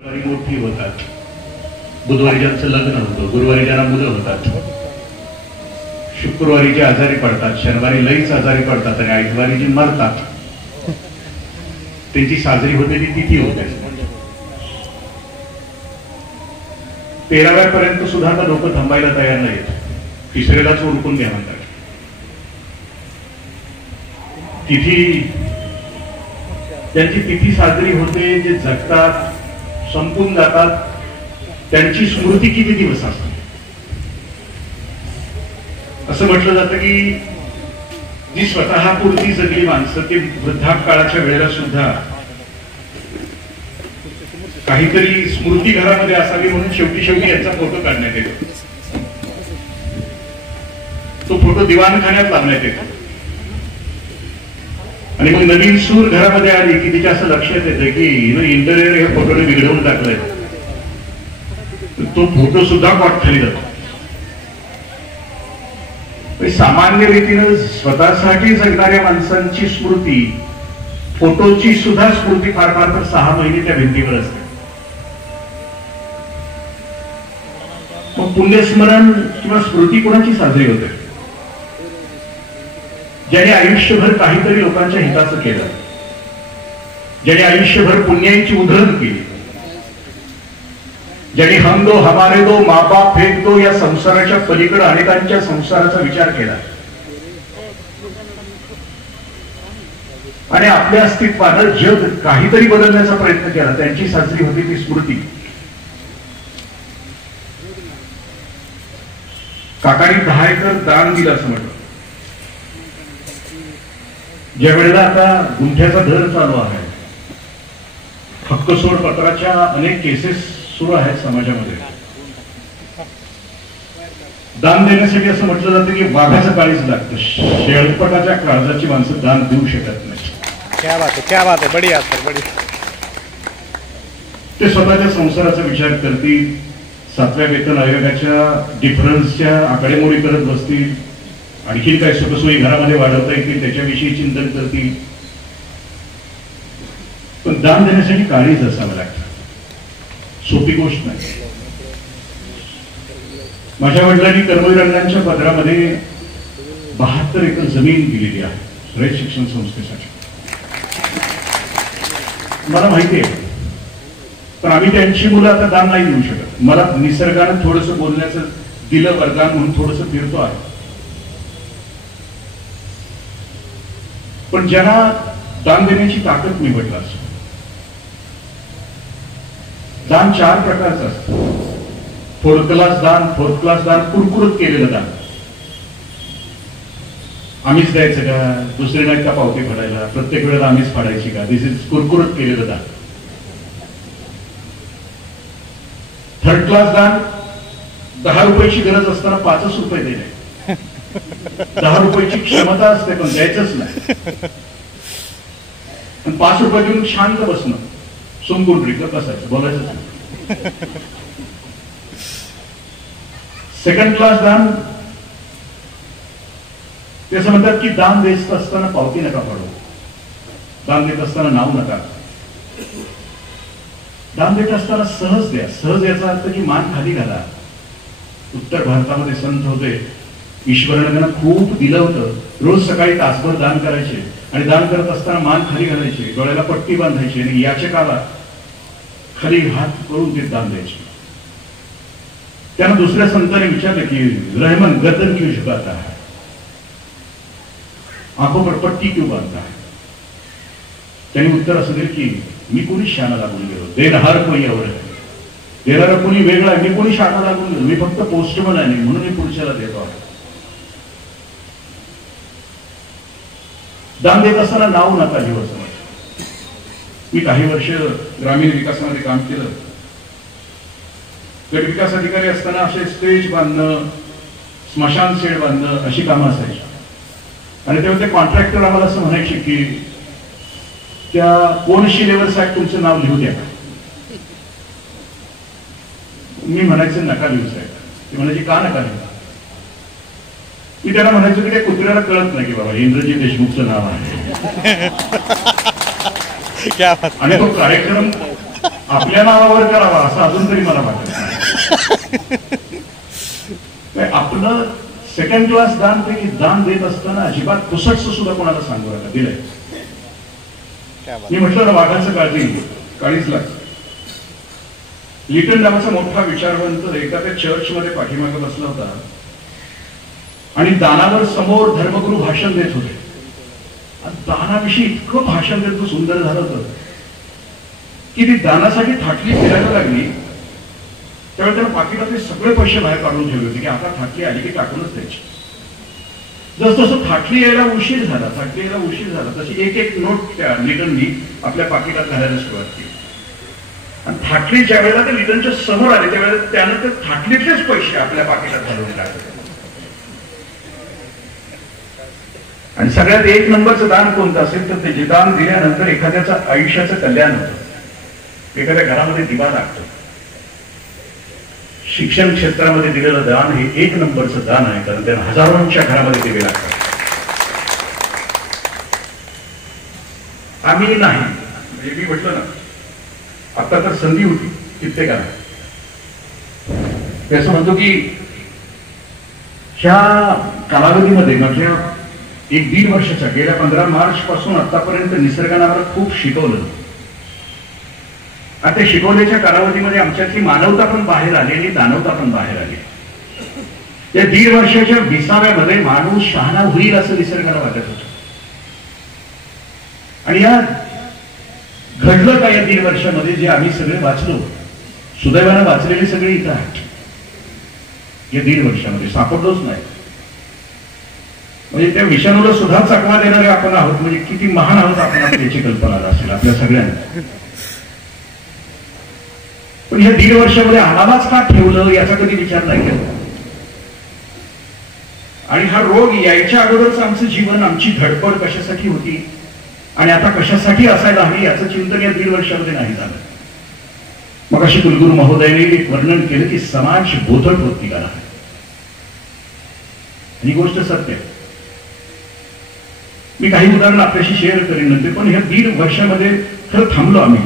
गुरुवारी मोठी होतात, बुधवारी ज्यांचं लग्न होतं, गुरुवारी ज्यांना मुलं होतात, शुक्रवारी जे आजारी पडतात, शनिवारी लईच आजारी पडतात आणि आठवारी जी मरतात त्यांची साजरी होते ती तिथी होते. 13व्या पर्यंत सुद्धा लोक थांबायला तयार नाहीत, तिसऱ्यालाच उरकून घ्या म्हणतात. तिथी त्यांची तिथी साजरी होते, जे जगतात संपून जातात त्यांची स्मृती किती दिवस असते. असं म्हटलं जातं की जी स्वतः पुरती जगली माणसं ती वृद्धापकाळाच्या वेळेला सुद्धा काहीतरी स्मृती घरामध्ये असावी म्हणून शेवटी यांचा फोटो काढण्यात येतो. तो फोटो दिवाणखान्यात लावण्यात येतो आणि मग नवीन सूर घरामध्ये आली की तिच्या असं लक्षात येतं की इंटेरियर हे फोटोने बिघडवून टाकलंय. तो फोटो सुद्धा कॉट खाली जातो. सामान्य रीतीनं स्वतःसाठी जगणाऱ्या माणसांची स्मृती, फोटोची सुद्धा स्मृती फार फार तर 6 महिने त्या भिंतीवर असते. मग पुण्यस्मरण किंवा स्मृती कोणाची साजरी होते? ज्याने आयुष्यभर काहीतरी लोकांच्या हिताचं केलं, ज्याने आयुष्यभर पुण्यांची उधळण केली, ज्याने हम दो हमारे दो माँ बाप फेक दो या संसाराच्या पलीकडे अनेकांच्या संसाराचा विचार केला आणि आपल्या अस्तित्वानं जग काहीतरी बदलण्याचा प्रयत्न केला, त्यांची साजरी होती ती स्मृती. काकांनी 10 एकर दान दिलं असं म्हटलं. ज्या वेळेला आता गुंठ्याचा दर चालू आहे, हक्क सोड पत्राच्या अनेक केसेस सुरू आहेत समाजामध्ये, दान देण्यासाठी असं म्हटलं जातं की वाघाचं काळीच लागतं, शेळपटाच्या काळजाची माणसं दान देऊ शकत नाही. क्या बात है, बढिया सर, बढिया. ते स्वतःच्या संसाराचा विचार करतील, 7व्या वेतन आयोगाच्या डिफरन्सच्या आकडेमोडी करत बसतील, आणखी काय सुखसोयी घरामध्ये वाढवता येतील त्याच्याविषयी चिंतन करतील. पण दान देण्यासाठी काळीच असावं लागतं, सोपी गोष्ट नाही. माझ्या वडिलांनी कर्मवीर अण्णांच्या पदरामध्ये 72 एकर जमीन दिलेली आहे रयत शिक्षण संस्थेसाठी. मला माहिती आहे, पण आम्ही त्यांची मुलं आता दान नाही देऊ शकत. मला निसर्गानं थोडस बोलण्याचं दिलं वरदान म्हणून थोडस फिरतो आहे. पण ज्यांना दान देण्याची ताकद निवडला असतो. दान 4 प्रकारचं असतं. फोर्थ क्लास दान, कुरकुरत केलेलं दान. आम्हीच द्यायचं का, दुसरे नाहीत का पावती फाडायला, प्रत्येक वेळेला आम्हीच फाडायची का, दिस इज कुरकुरत केलेलं दान. थर्ड क्लास दान, 10 रुपयाची गरज असताना 5 रुपये देणे. 10 रुपयाची क्षमता असते पण द्यायचंच नाही, 5 रुपये देऊन शांत बसणं, सोमगुण रिक्त बसायचं, बोलायचं नाही. सेकंड क्लास दान, ते असं म्हणतात की दान देत असताना पावती नका पाडू, दान देत असताना नाव नका, दान देत असताना सहज द्या. सहज याचा अर्थ की मान खाली घाला. उत्तर भारतामध्ये संत होते, ईश्वरानं खूप दिलं होतं, रोज सकाळी तासभर दान करायचे आणि दान करत असताना मान खाली घालायचे, डोळ्याला पट्टी बांधायची आणि याचकाला खाली हात करून ते दान द्यायचे. त्यांना दुसऱ्या संतांनी विचारलं की रहमान गर्दन क्यों झुकाता है, आंखों पर पट्टी क्यों बांधता है? त्यांनी उत्तर असं दिलं की मी कोणी शाना लागून गेलो, देणहार कोणी और है, देणारा कोणी वेगळा आहे, मी कोणी शाना लागून गेलो, मी फक्त पोस्टमन आहे म्हणून मी पुढच्याला देतो आहे. दान देत असताना नाव नका घेऊ असं म्हटलं. मी काही वर्ष ग्रामीण विकासामध्ये काम केलं. गट विकास अधिकारी असताना असे स्टेज बांधणं, स्मशान सेट बांधणं अशी कामं असायची. आणि तेव्हा ते कॉन्ट्रॅक्टर आम्हाला असं म्हणायचे की त्या कोण शिलेवर साहेब तुमचं नाव लिहू द्या. मी म्हणायचं नका लिहू साहेब. ते म्हणायचे का नका लिहू? मी त्यांना म्हणायचो की त्या कुत्र्याला कळत नाही की बाबा इंद्रजीत देशमुखचं नाव आहे. आणि तो कार्यक्रम आपल्या नावावर करावा असं अजून तरी मला वाटत नाही. आपलं सेकंड क्लास दान पैकी दान देत असताना अजिबात पुसटचं सुद्धा कोणाला सांगू नका, दिलंय. मी म्हटलं ना, वाघाचं काळजी काळीच लागतं. लिटन नावाचा मोठा विचारवंत एकदा त्या चर्चमध्ये पाठीमागे बसला होता आणि दानावर समोर धर्मगुरू भाषण देत होते. आणि दानाविषयी इतकं भाषण देत सुंदर झालं होतं की ती दानासाठी थाटली फिरायला लागली. त्यावेळी त्याला पाकिटातले सगळे पैसे बाहेर काढून ठेवले होते की आता थाटली आली की टाकूनच द्यायची. जसं थाटली यायला उशीर झाला तशी एक एक नोट त्या लिटननी आपल्या पाकिटात घालायला सुरुवात केली. आणि थाटली ज्या वेळेला ते लिटनच्या समोर आले त्यावेळेला त्यानं ते थाटलीतलेच पैसे आपल्या पाकिटात घालून टाकले. आणि सगळ्यात एक नंबरचं दान कोणतं असेल तर ते दान दिल्यानंतर एखाद्याचं आयुष्याचं कल्याण होतं, एखाद्या घरामध्ये दिवा लागतो. शिक्षण क्षेत्रामध्ये दिलेलं दान हे एक नंबरचं दान आहे, कारण त्यांना हजारोंच्या घरामध्ये दिवे लागतात. आम्ही नाही, म्हणजे मी म्हटलं ना, आता तर संधी होती कित्येकाला. मी असं म्हणतो की ह्या कालावधीमध्ये म्हटल्या 1-1.5 वर्षाच्या गेल्या 15 मार्च पासून आतापर्यंत निसर्गाने आम्हाला खूप शिकवलं. आणि त्या शिकवण्याच्या कालावधीमध्ये आमच्यातली मानवता पण बाहेर आली आणि दानवता पण बाहेर आली. या 1.5 वर्षाच्या 20व्यामध्ये माणूस शहाणा होईल असं निसर्गाला वाटत होतं. आणि या घडलं का या 1.5 वर्षामध्ये जे आम्ही सगळे वाचलो, सुदैवानं वाचलेले सगळे इथं आहेत. या 1.5 वर्षामध्ये सापडलोच नाही. म्हणजे त्या विषाणूला सुद्धा चकवा देणारे आपण आहोत, म्हणजे किती महान आहोत आपण याची कल्पना असेल आपल्या सगळ्यांना. पण ह्या 1.5 वर्षामध्ये आम्हालाच का ठेवलं याचा कधी विचार नाही केला. आणि हा रोग यायच्या अगोदरच आमचं जीवन, आमची धडपड कशासाठी होती आणि आता कशासाठी असायला हवी याचं चिंतन या 1.5 वर्षामध्ये नाही झालं. मग अशी कुलगुरू महोदयांनी एक वर्णन केलं की समाज बोथट होत निघाला आहे. ही गोष्ट सत्य आहे. मी काही उदाहरण आपल्याशी शेअर करीन नंतर, पण ह्या 1.5 वर्षामध्ये खरं थांबलो आम्ही.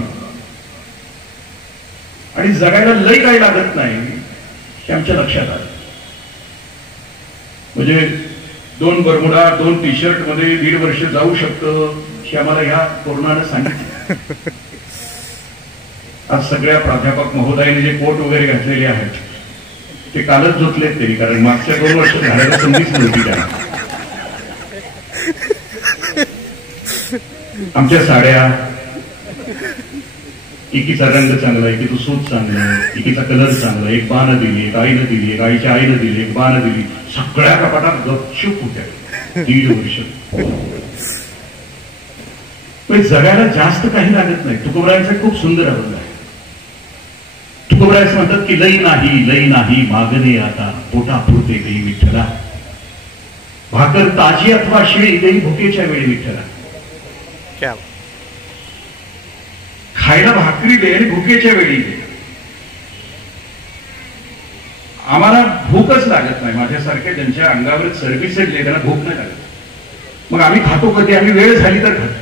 आणि जगायला लय काही लागत नाही हे आमच्या लक्षात आलं. म्हणजे 2 बरमुडा 2 टी-शर्ट मध्ये 1.5 वर्ष जाऊ शकतं हे आम्हाला ह्या कोरोनानं सांगितलं. आज सगळ्या प्राध्यापक महोदयांनी जे कोट वगैरे घातलेले आहेत ते कालच धुतलेत तरी, कारण मागच्या 2 वर्ष घालायला संधीच नव्हती त्यांना. आमच्या साड्या, एकीचा रंग चांगला, एकीचं सूत चांगलं, एकीचा कलर चांगला, एक बाण दिली, एक आईनं दिली, एक आईच्या आईनं दिली, एक बाण दिली, सगळ्या कपाटात गपचूप होत्या 1.5 वर्ष. पण जगायला जास्त काही लागत नाही. तुकोबरायांचं खूप सुंदर अभंग आहे. तुकोबराय म्हणतात की लई नाही मागणे आता, पोटा पुरते देई विठ्ठला, भाकर ताजी अथवा शिळी देई भुकेच्या वेळी विठ्ठला. खायला भाकरी दे आणि भुकेच्या वेळी दे. आम्हाला भूकच लागत नाही. माझ्यासारख्या ज्यांच्या अंगावर चरबी चढली त्यांना भूक नाही लागत. मग आम्ही खातो कधी, आम्ही वेळ झाली तर खातो.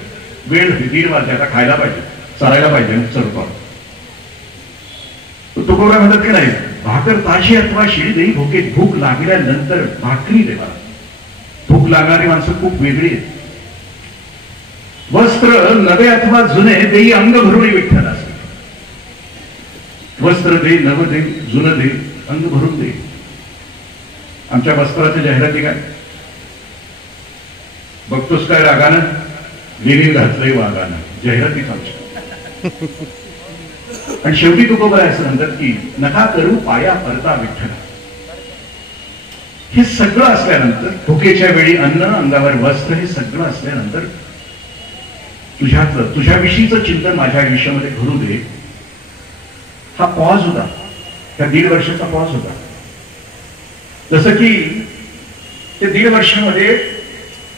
वेळ 1:30 वाजले, आता खायला पाहिजे, चालायला पाहिजे, चरतो. तुकोबराय म्हणतात की नाही, भाकर ताजी अथवा शिळी देई भुके, भूक लागल्यानंतर भाकरी दे मला. भूक लागणारी माणसं खूप वेगळी आहेत. वस्त्र नवे अथवा जुने देई अंग भरून विठ्ठला. वस्त्र दे, नव दे, जुनं दे, अंग भरून दे. आमच्या वस्त्राच्या जाहिराती काय बघतोस काय रागानं, लेणी घातलंय वागानं, जाहिरातीच आमच्या. आणि शेवटी तुकोबराय असं म्हणतात की नका करू पाया परता विठ्ठला. हे सगळं असल्यानंतर, भुकेच्या वेळी अन्न, अंगावर वस्त्र, हे सगळं असल्यानंतर तुझ्यातलं, तुझ्याविषयीचं चिंतन माझ्या आयुष्यामध्ये घडू दे. हा पॉज होता, त्या 1.5 वर्षाचा पॉज होता. जसं की ते 1.5 वर्षामध्ये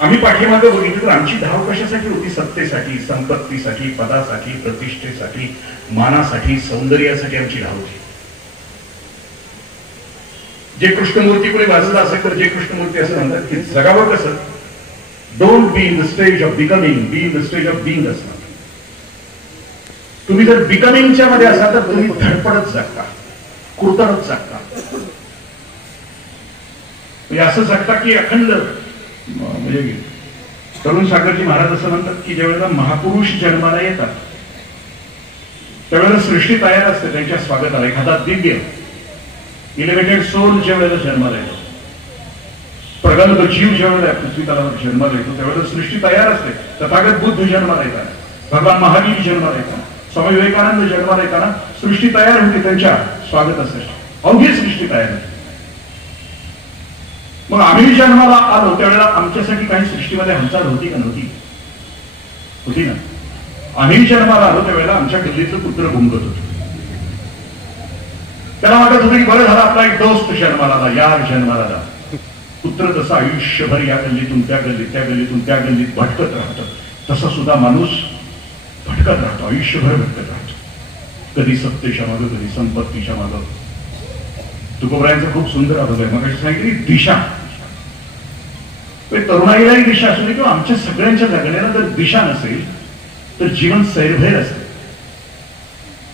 आम्ही पाठीमागे बघितलं तर आमची धाव कशासाठी होती? सत्तेसाठी, संपत्तीसाठी, पदासाठी, प्रतिष्ठेसाठी, मानासाठी, सौंदर्यासाठी आमची धाव होती. जे कृष्णमूर्ती कोणी वाचत असेल तर जे कृष्णमूर्ती असं म्हणतात की जगावं कसं, don't be in the stage of becoming, be in the stage of being असणार. तुम्ही जर बिकमिंगच्या मध्ये असाल तर तुम्ही धडपडत जगता, कुरतडत जगता. म्हणजे असं जगता की अखंड. म्हणजे तरुण सागरजी महाराज असं म्हणतात की ज्यावेळेला महापुरुष जन्माला येतात त्यावेळेला सृष्टी तयार असते त्यांच्या स्वागताला. एखादा दिव्य इलेव्हेटेड सोल ज्या वेळेला जन्माला येतो, प्रगल्भ जीव ज्या वेळेला पृथ्वी तलावर जन्माला येतो त्यावेळेला सृष्टी तयार असते. तथागत बुद्ध जन्माला येताना, भगवान महावीर जन्माला येताना, स्वामी विवेकानंद जन्माला येताना सृष्टी तयार होती त्यांच्या स्वागतासाठी. अवघी सृष्टी तयार होती. मग आम्ही जन्माला आलो त्यावेळेला आमच्यासाठी काही सृष्टीमध्ये हालचाल होती का? नव्हती. होती ना. आम्ही जन्माला आलो त्यावेळेला आमच्या गल्लीतलं कुत्र भुंकत होतं. त्याला वाटत होतं की बरं झालं आपला एक दोस्त जन्माला आला, यार जन्माला आला. कुत्र तसं आयुष्यभर या गल्लीतून त्या गल्लीत, त्या गल्लीतून त्या गल्लीत भटकत राहतं. तसा सुद्धा माणूस भटकत राहतो, आयुष्यभर भटकत राहतो. कधी सत्तेच्या मागं, कधी संपत्तीच्या मागं. तुकोबरायांचा खूप सुंदर अनुभव आहे. मग अशी सांगितली दिशा. तरुणाईलाही दिशा असू दे किंवा आमच्या सगळ्यांच्या जगण्याला जर दिशा नसेल तर जीवन सैरभैर असते.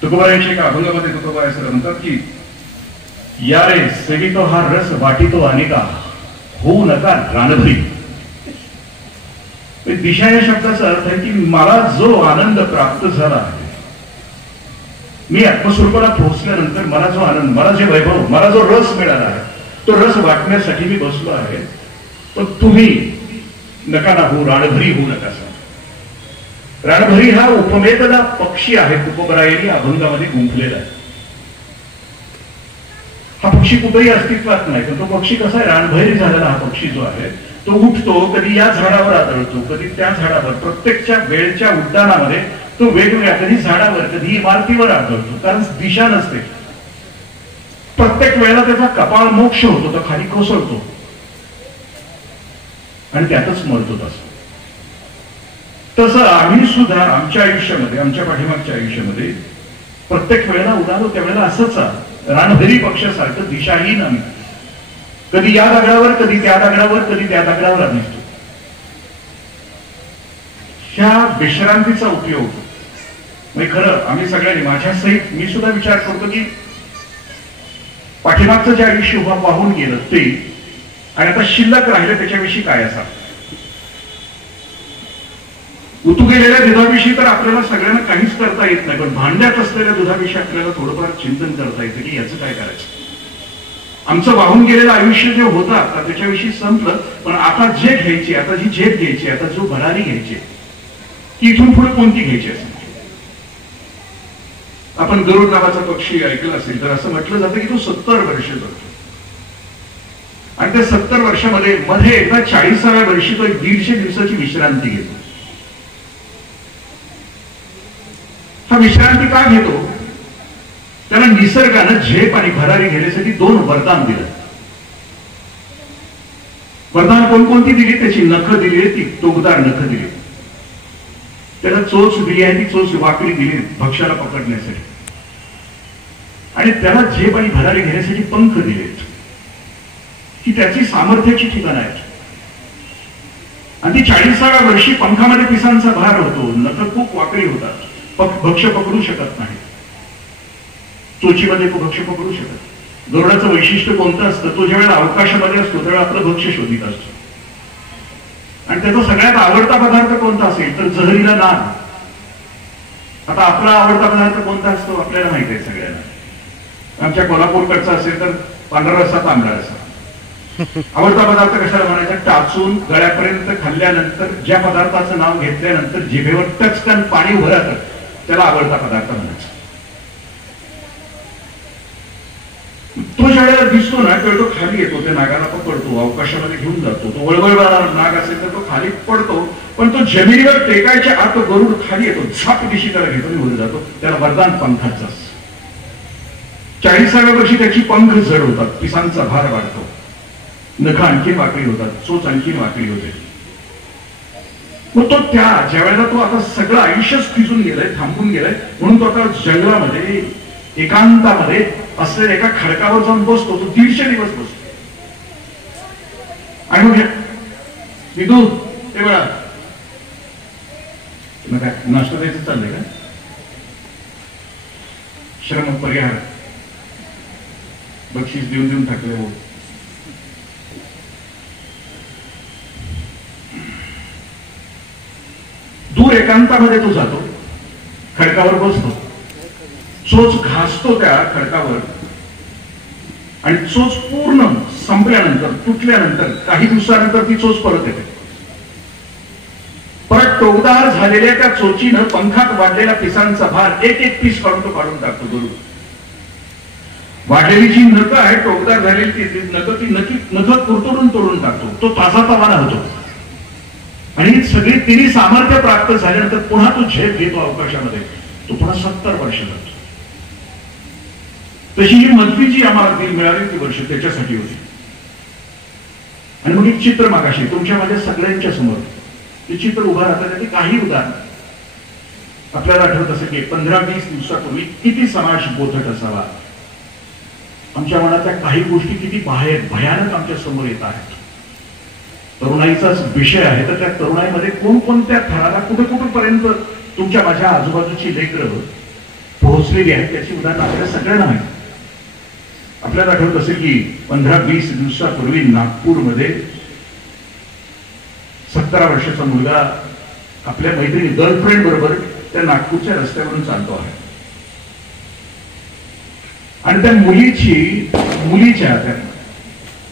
तुकोबरायांच्या एका अभंगामध्ये तुकोबाई असं म्हणतात की या रे सेवितो हा रस वाटितो अनेका, होऊ नका रानभरी. दिशा या शब्दाचा अर्थ आहे की मला जो आनंद प्राप्त झाला आहे, मी आत्मस्वरूपाला पोहोचल्यानंतर मला जो आनंद, मला जे वैभव, मला जो रस मिळाला आहे तो रस वाटण्यासाठी मी बसलो आहे. पण तुम्ही नका ना हो, रानभरी होऊ नका. रानभरी हा उपमेतला पक्षी आहे. तुकोबरायांनी अभंगामध्ये गुंफलेला आहे. हा पक्षी कुठेही अस्तित्वात नाही, पण तो पक्षी कसा आहे, रानभैरी झालेला हा पक्षी जो आहे तो उठतो, कधी या झाडावर आदळतो, कधी त्या झाडावर. प्रत्येकच्या वेळच्या उड्डाणामध्ये तो वेगवेगळ्या, कधी झाडावर, कधी इमारतीवर आदळतो, कारण दिशा नसते. प्रत्येक वेळेला त्याचा कपाळ मोक्ष होतो, तो खाली कोसळतो आणि त्यातच मरतो. तसं आम्ही सुद्धा आमच्या आयुष्यामध्ये, आमच्या पाठीमागच्या आयुष्यामध्ये प्रत्येक वेळेला उडालो त्यावेळेला असंच रानभरी पक्षासारखं दिशाहीन आम्ही. कधी या दगडावर, कधी त्या दगडावर, कधी त्या दगडावर आम्ही असतो. ह्या विश्रांतीचा उपयोग म्हणजे खरं आम्ही सगळ्यांनी, माझ्या सहित मी सुद्धा विचार करतो की पाठीमागचं जे आयुष्य वाहून गेलं ते आणि आता शिल्लक राहिलं त्याच्याविषयी काय असा. उतू गेलेल्या दुधाविषयी तर आपल्याला सगळ्यांना काहीच करता येत नाही, पण भांड्यात असलेल्या दुधाविषयी आपल्याला थोडंफार चिंतन करता येतं की याचं काय करायचं. आमचं वाहून गेलेलं आयुष्य जे होतं आता त्याच्याविषयी संपलं, पण आता जे घ्यायची, आता जी झेप घ्यायची, आता जो भरारी घ्यायची ती इथून पुढे कोणती घ्यायची असेल. आपण गरुड नावाचा पक्षी ऐकला असेल तर असं म्हटलं जातं की तो 70 वर्ष जगतो आणि त्या 70 वर्षामध्ये मध्ये एकदा 40व्या वर्षी तो 150 दिवसाची विश्रांती घेतो. हा विश्रांती का घेतो? त्याला निसर्गानं झेप आणि भरारी घेण्यासाठी 2 वरदान दिलं. वरदान कोणकोणती दिली? त्याची नख दिली, ती टोकदार नख दिली. त्याला चोच दिली आहे, ती चोच वाकडी दिली भक्ष्याला पकडण्यासाठी. आणि त्याला झेप आणि भरारी घेण्यासाठी पंख दिलेत, की त्याची सामर्थ्याची ठिकाणं आहेत. आणि ती 40व्या वर्षी पंखामध्ये पिसांचा भार होतो, नख खूप वाकडी होतात, भक्ष्य पकडू शकत नाही. चोचीमध्ये तो भक्ष्य पकडू शकत. गरुडाचं वैशिष्ट्य कोणतं असतं? तो ज्यावेळेला अवकाशामध्ये असतो त्यावेळेला आपलं भक्ष्य शोधित असतो. आणि त्याचा सगळ्यात आवडता पदार्थ कोणता असेल तर जहरीला नाग. आता आपला आवडता पदार्थ कोणता असतो आपल्याला माहिती आहे सगळ्यांना. आमच्या कोल्हापूरकडचा असेल तर पांढरा रस्सा, तांबडा रस्सा. आवडता पदार्थ कशाला म्हणायचा? टाचून गळ्यापर्यंत खाल्ल्यानंतर, ज्या पदार्थाचं नाव घेतल्यानंतर जिभेवर टचकन पाणी उभं राहतं त्याला आवडता पदार्थ म्हणायचा. तो ज्यावेळेला दिसतो ना तेव्हा तो खाली येतो, त्या नागाला पकडतो, अवकाशामध्ये घेऊन जातो. तो वळवळवाला नाग असेल तर तो खाली पडतो, पण तो जमिनीवर टेकायच्या आत गरुड खाली येतो, झाप दिशी त्याला घेतो आणि वर जातो. त्याला वरदान पंखाचं. 40व्या वर्षी त्याची पंख जड होतात, पिसांचा भार वाढतो, नख आणखी वाकडी होतात, चोच आणखी वाकडी होते. मग तो त्या ज्या वेळेला तो आता सगळं आयुष्यच थिजून गेलंय, थांबून गेलाय, म्हणून तो आता जंगलामध्ये एकांतामध्ये असलेल्या एका खडकावर जाऊन बसतो. तो 150 दिवस बसतो. आणि मग विदू ते वेळा काय नाश्ता द्यायचं चाललंय का? श्रम परिहार बक्षीस देऊन देऊन टाकले हो. दूर एकांतामध्ये तो जातो, खडकावर बसतो, चोच घासतो त्या खडकावर आणि चोच पूर्ण संपल्यानंतर तुटल्यानंतर काही दिवसानंतर ती चोच परत येते. परत टोकदार झालेल्या त्या चोचीनं पंखात वाढलेला पिसांचा भार एक एक पीस काढून तो काढून टाकतो. गुरु वाढलेली जी नखं आहे, टोकदार झालेली ती नखं तोडून टाकतो. तो तासातावाना होतो आणि सगळी तिन्ही सामर्थ्य प्राप्त झाल्यानंतर पुन्हा तो झेप घेतो अवकाशामध्ये. तो पुन्हा 70 वर्ष जातो. तशी ही मधली जी आम्हाला दिल मिळाली ती वर्ष त्याच्यासाठी होती. आणि मग एक चित्र मागाशी तुमच्या माझ्या सगळ्यांच्या समोर ते चित्र उभं राहतं. त्याचे काही उदाहरण आपल्याला आठवत असेल की 15-20 दिवसापूर्वी किती समाज बोथट असावा. आमच्या मनातल्या काही गोष्टी किती भयानक आमच्या समोर येत आहेत. तरुणाईचाच विषय आहे तर त्या तरुणाईमध्ये कोणकोणत्या थराला कुठपर्यंत तुमच्या माझ्या आजूबाजूची लेकरं पोहोचलेली आहेत त्याची उदाहरणं आपल्याला सगळ्यांना माहिती. आपल्याला आठवत असेल की 15-20 दिवसापूर्वी नागपूरमध्ये 17 वर्षाचा मुलगा आपल्या मैत्रिणी गर्लफ्रेंड बरोबर त्या नागपूरच्या रस्त्यावरून चालतो आहे आणि त्या मुलीच्या त्या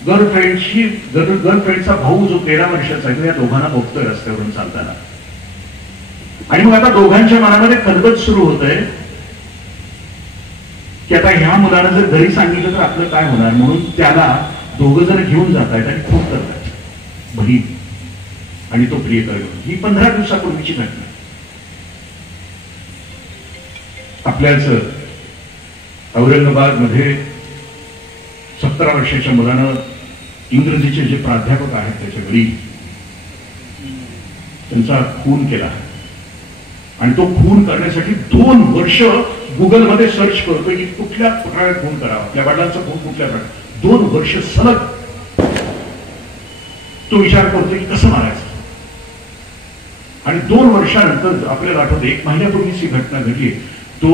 गर्लफ्रेंडचा भाऊ जो 13 वर्षाचा आहे या दोघांना बघतोय रस्त्यावरून चालताना. आणि मग आता दोघांच्या मनामध्ये खलबत सुरू होत आहे की आता ह्या मुलानं जर घरी सांगितलं तर आपलं काय होणार, म्हणून त्याला दोघं जण घेऊन जात आहेत आणि खूप करतात, बहीण आणि तो प्रियकर. ही 15 दिवसापूर्वीची घटना. आपल्याच औरंगाबाद मध्ये 17 वर्षाच्या मुलानं इंग्रजीचे जे प्राध्यापक आहेत त्याच्या घरी त्यांचा खून केला आणि तो खून करण्यासाठी 2 वर्ष गुगलमध्ये सर्च करतोय की कुठल्या पुतळ्यात खून करावा, आपल्या वडिलांचा खून कुठल्या प्रकारे. 2 वर्ष सलग तो विचार करतोय की कसं मारायचं. आणि 2 वर्षानंतर आपल्याला आठवतं 1 महिन्यापूर्वीच ही घटना घडली. तो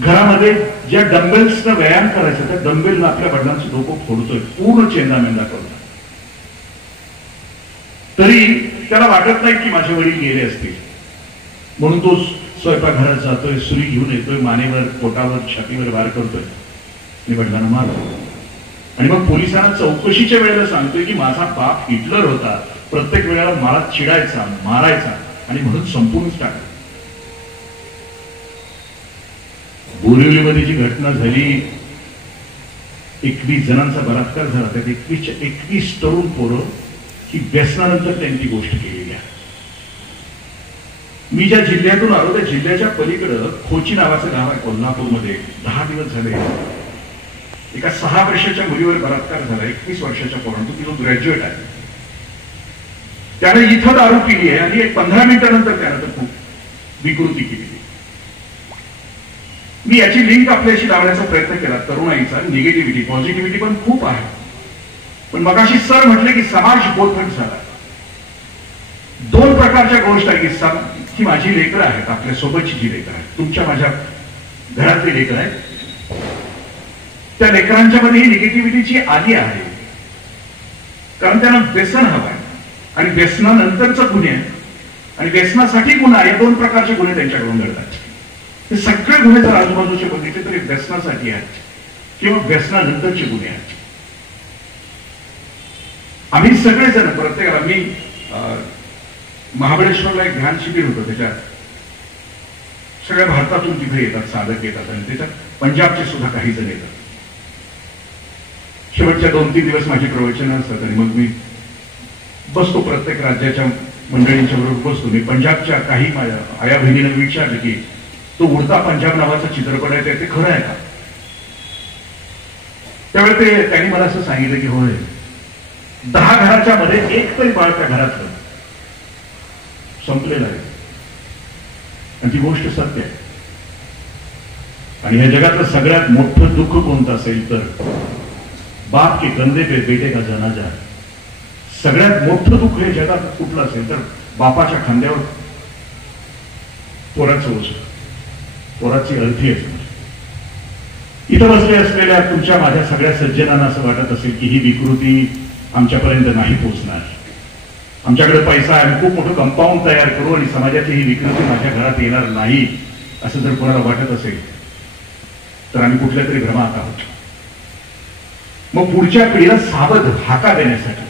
घरामध्ये ज्या डंबेल्सचा व्यायाम करायचा त्या डंबेलनं आपल्या वडिलांचं डोकं फोडतोय, पूर्ण चेंदामेंदा करतोय. तरी त्याला वाटत नाही की माझे वडील गेले असतील, म्हणून तो स्वयंपाकघरात जातोय, सुरी घेऊन येतोय, मानेवर, पोटावर, छातीवर वार करतोय आणि वडिलांना मारतो. आणि मग पोलिसांना चौकशीच्या वेळेला सांगतोय की माझा बाप हिटलर होता, प्रत्येक वेळेला मला चिडायचा, मारायचा आणि म्हणून संपूर्णच टाकलं. बोरिवलीमध्ये जी घटना झाली, 21 जणांचा बलात्कार झाला, त्यात 21 तरुण पोरं ही व्यसनानंतर त्यांनी ती गोष्ट केलेली आहे. मी ज्या जिल्ह्यातून आलो त्या जिल्ह्याच्या पलीकडं खोची नावाचं गाव आहे कोल्हापूरमध्ये. 10 दिवस झाले एका 6 वर्षाच्या मुलीवर बलात्कार झाला, 21 वर्षाच्या पोरांतून. ती जो ग्रॅज्युएट आहे त्याने इथं दारू पिली आहे आणि 15 मिनिटानंतर त्यानं तर खूप विकृती केली. मी याची लिंक आपल्याशी लावण्याचा प्रयत्न केला. तरुणाईचा निगेटिव्हिटी, पॉझिटिव्हिटी पण खूप आहे. पण मगाशी सर म्हटले की समाज बोथट झाला. 2 प्रकारच्या गोष्ट आहे की माझी लेकरं आहेत, आपल्या सोबतची जी लेकरं आहेत, तुमच्या माझ्या घरातली लेकरं आहेत, त्या लेकरांच्या मध्ये ही निगेटिव्हिटीची आली आहे. कारण त्यांना व्यसन हवं आहे आणि व्यसनानंतरचा गुन्हे आणि व्यसनासाठी गुन्हा, या 2 प्रकारचे गुन्हे त्यांच्याकडून घडतात. हे सगळे गुन्हे जर आजूबाजूचे बघितले तरी व्यसनासाठी आहेत किंवा व्यसनानंतरचे गुन्हे आहेत. आम्ही सगळेजण प्रत्येकाला, मी महाबळेश्वरला एक ध्यान शिबिर होतं, त्याच्यात सगळ्या भारतातून तिथे येतात, साधक येतात आणि त्याच्यात पंजाबचे सुद्धा काही जण येतात. शेवटच्या 2-3 दिवस माझी प्रवचनं असतात आणि मग मी बसतो, प्रत्येक राज्याच्या मंडळींच्या बरोबर बसतो. मी पंजाबच्या काही माझ्या आया बहिणीने विचारलं की तो उडता पंजाब नावाचा चित्रपट आहे ते खरं आहे का. त्यावेळी त्यांनी मला असं सांगितलं की होय, 10 घराच्या मध्ये एक तरी बाळ त्या घरातलं संपलेलं आहे आणि ती गोष्ट सत्य आहे. आणि या जगातलं सगळ्यात मोठं दुःख कोणतं असेल तर बाप के कंधे पे बेटे का जनाजा. सगळ्यात मोठं दुःख हे जगात कुठलं असेल तर बापाच्या खांद्यावर पोराचं ओझं, पोराची अर्थी असणार. इथं बसले असलेल्या तुमच्या माझ्या सगळ्या सज्जनांना असं वाटत असेल की ही विकृती आमच्यापर्यंत नाही पोहोचणार, आमच्याकडे पैसा आहे, खूप मोठं कंपाऊंड तयार करू आणि समाजाची ही विकृती माझ्या घरात येणार नाही असं जर कोणाला वाटत असेल तर आम्ही कुठल्या तरी भ्रमात आहोत. मग पुढच्या पिढीला सावध हाका देण्यासाठी,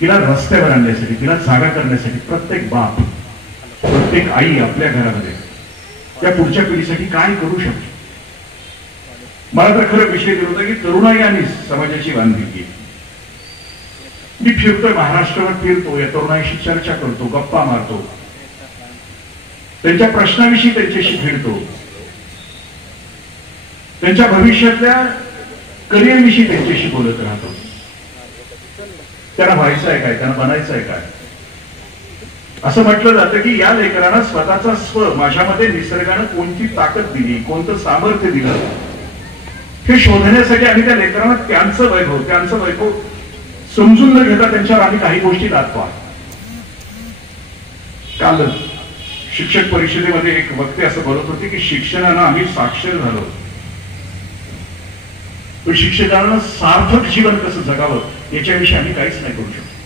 तिला रस्त्यावर आणण्यासाठी, तिला जागा करण्यासाठी प्रत्येक बाप, प्रत्येक आई आपल्या घरामध्ये त्या पुढच्या पिढीसाठी काय करू शकतो. मला तर खरं विषय दिला होता की तरुणाई आणि समाजाची बांधिलकी. मी फिरतोय, महाराष्ट्रावर फिरतो, या तरुणाईशी चर्चा करतो, गप्पा मारतो, त्यांच्या प्रश्नाविषयी त्यांच्याशी फिरतो, त्यांच्या भविष्यातल्या करिअरविषयी त्यांच्याशी बोलत राहतो. त्यांना व्हायचं आहे काय, त्यांना बनायचं आहे काय. असं म्हटलं जातं की या लेकरांना स्वतःचा स्व, माझ्यामध्ये निसर्गानं कोणती ताकद दिली, कोणतं सामर्थ्य दिलं, हे शोधण्यासाठी आम्ही त्या लेकरांना त्यांचं वैभव समजून न घेता त्यांच्यावर आम्ही काही गोष्टी दाखवा. काल शिक्षक परिषदेमध्ये एक वक्ते असं बोलत होते की शिक्षणानं आम्ही साक्षर झालो, पण शिक्षकांना सार्थक जीवन कसं जगावं याच्याविषयी आम्ही काहीच नाही करू शकतो.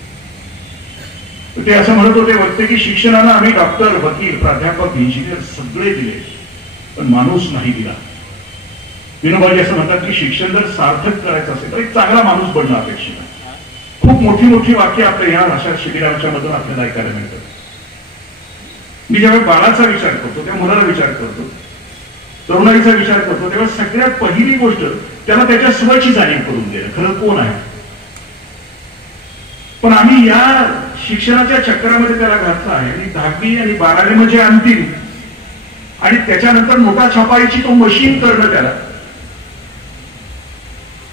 ते असं म्हणत होते वक्ते की शिक्षणानं आम्ही डॉक्टर, वकील, प्राध्यापक, इंजिनियर सगळे दिले, पण माणूस नाही दिला. विनोबाजी असं म्हणतात की शिक्षण जर सार्थक करायचं असेल तर एक चांगला माणूस बनणं अपेक्षित आहे. खूप मोठी मोठी वाक्य आपल्या या अशा शिबिरांच्या मधून आपल्याला ऐकायला मिळतात. मी ज्यावेळी बाळाचा विचार करतो, त्या मुलाला विचार करतो, तरुणाईचा विचार करतो, तेव्हा सगळ्यात पहिली गोष्ट त्याला त्याच्या स्वची जाणीव करून देणं, खरं कोण आहे. पण आम्ही या शिक्षणाच्या चक्रामध्ये त्याला घातलं आहे आणि 10वी आणि 12वी म्हणजे अंतिम, आणि त्याच्यानंतर नोटा छापायची तो मशीन करणं,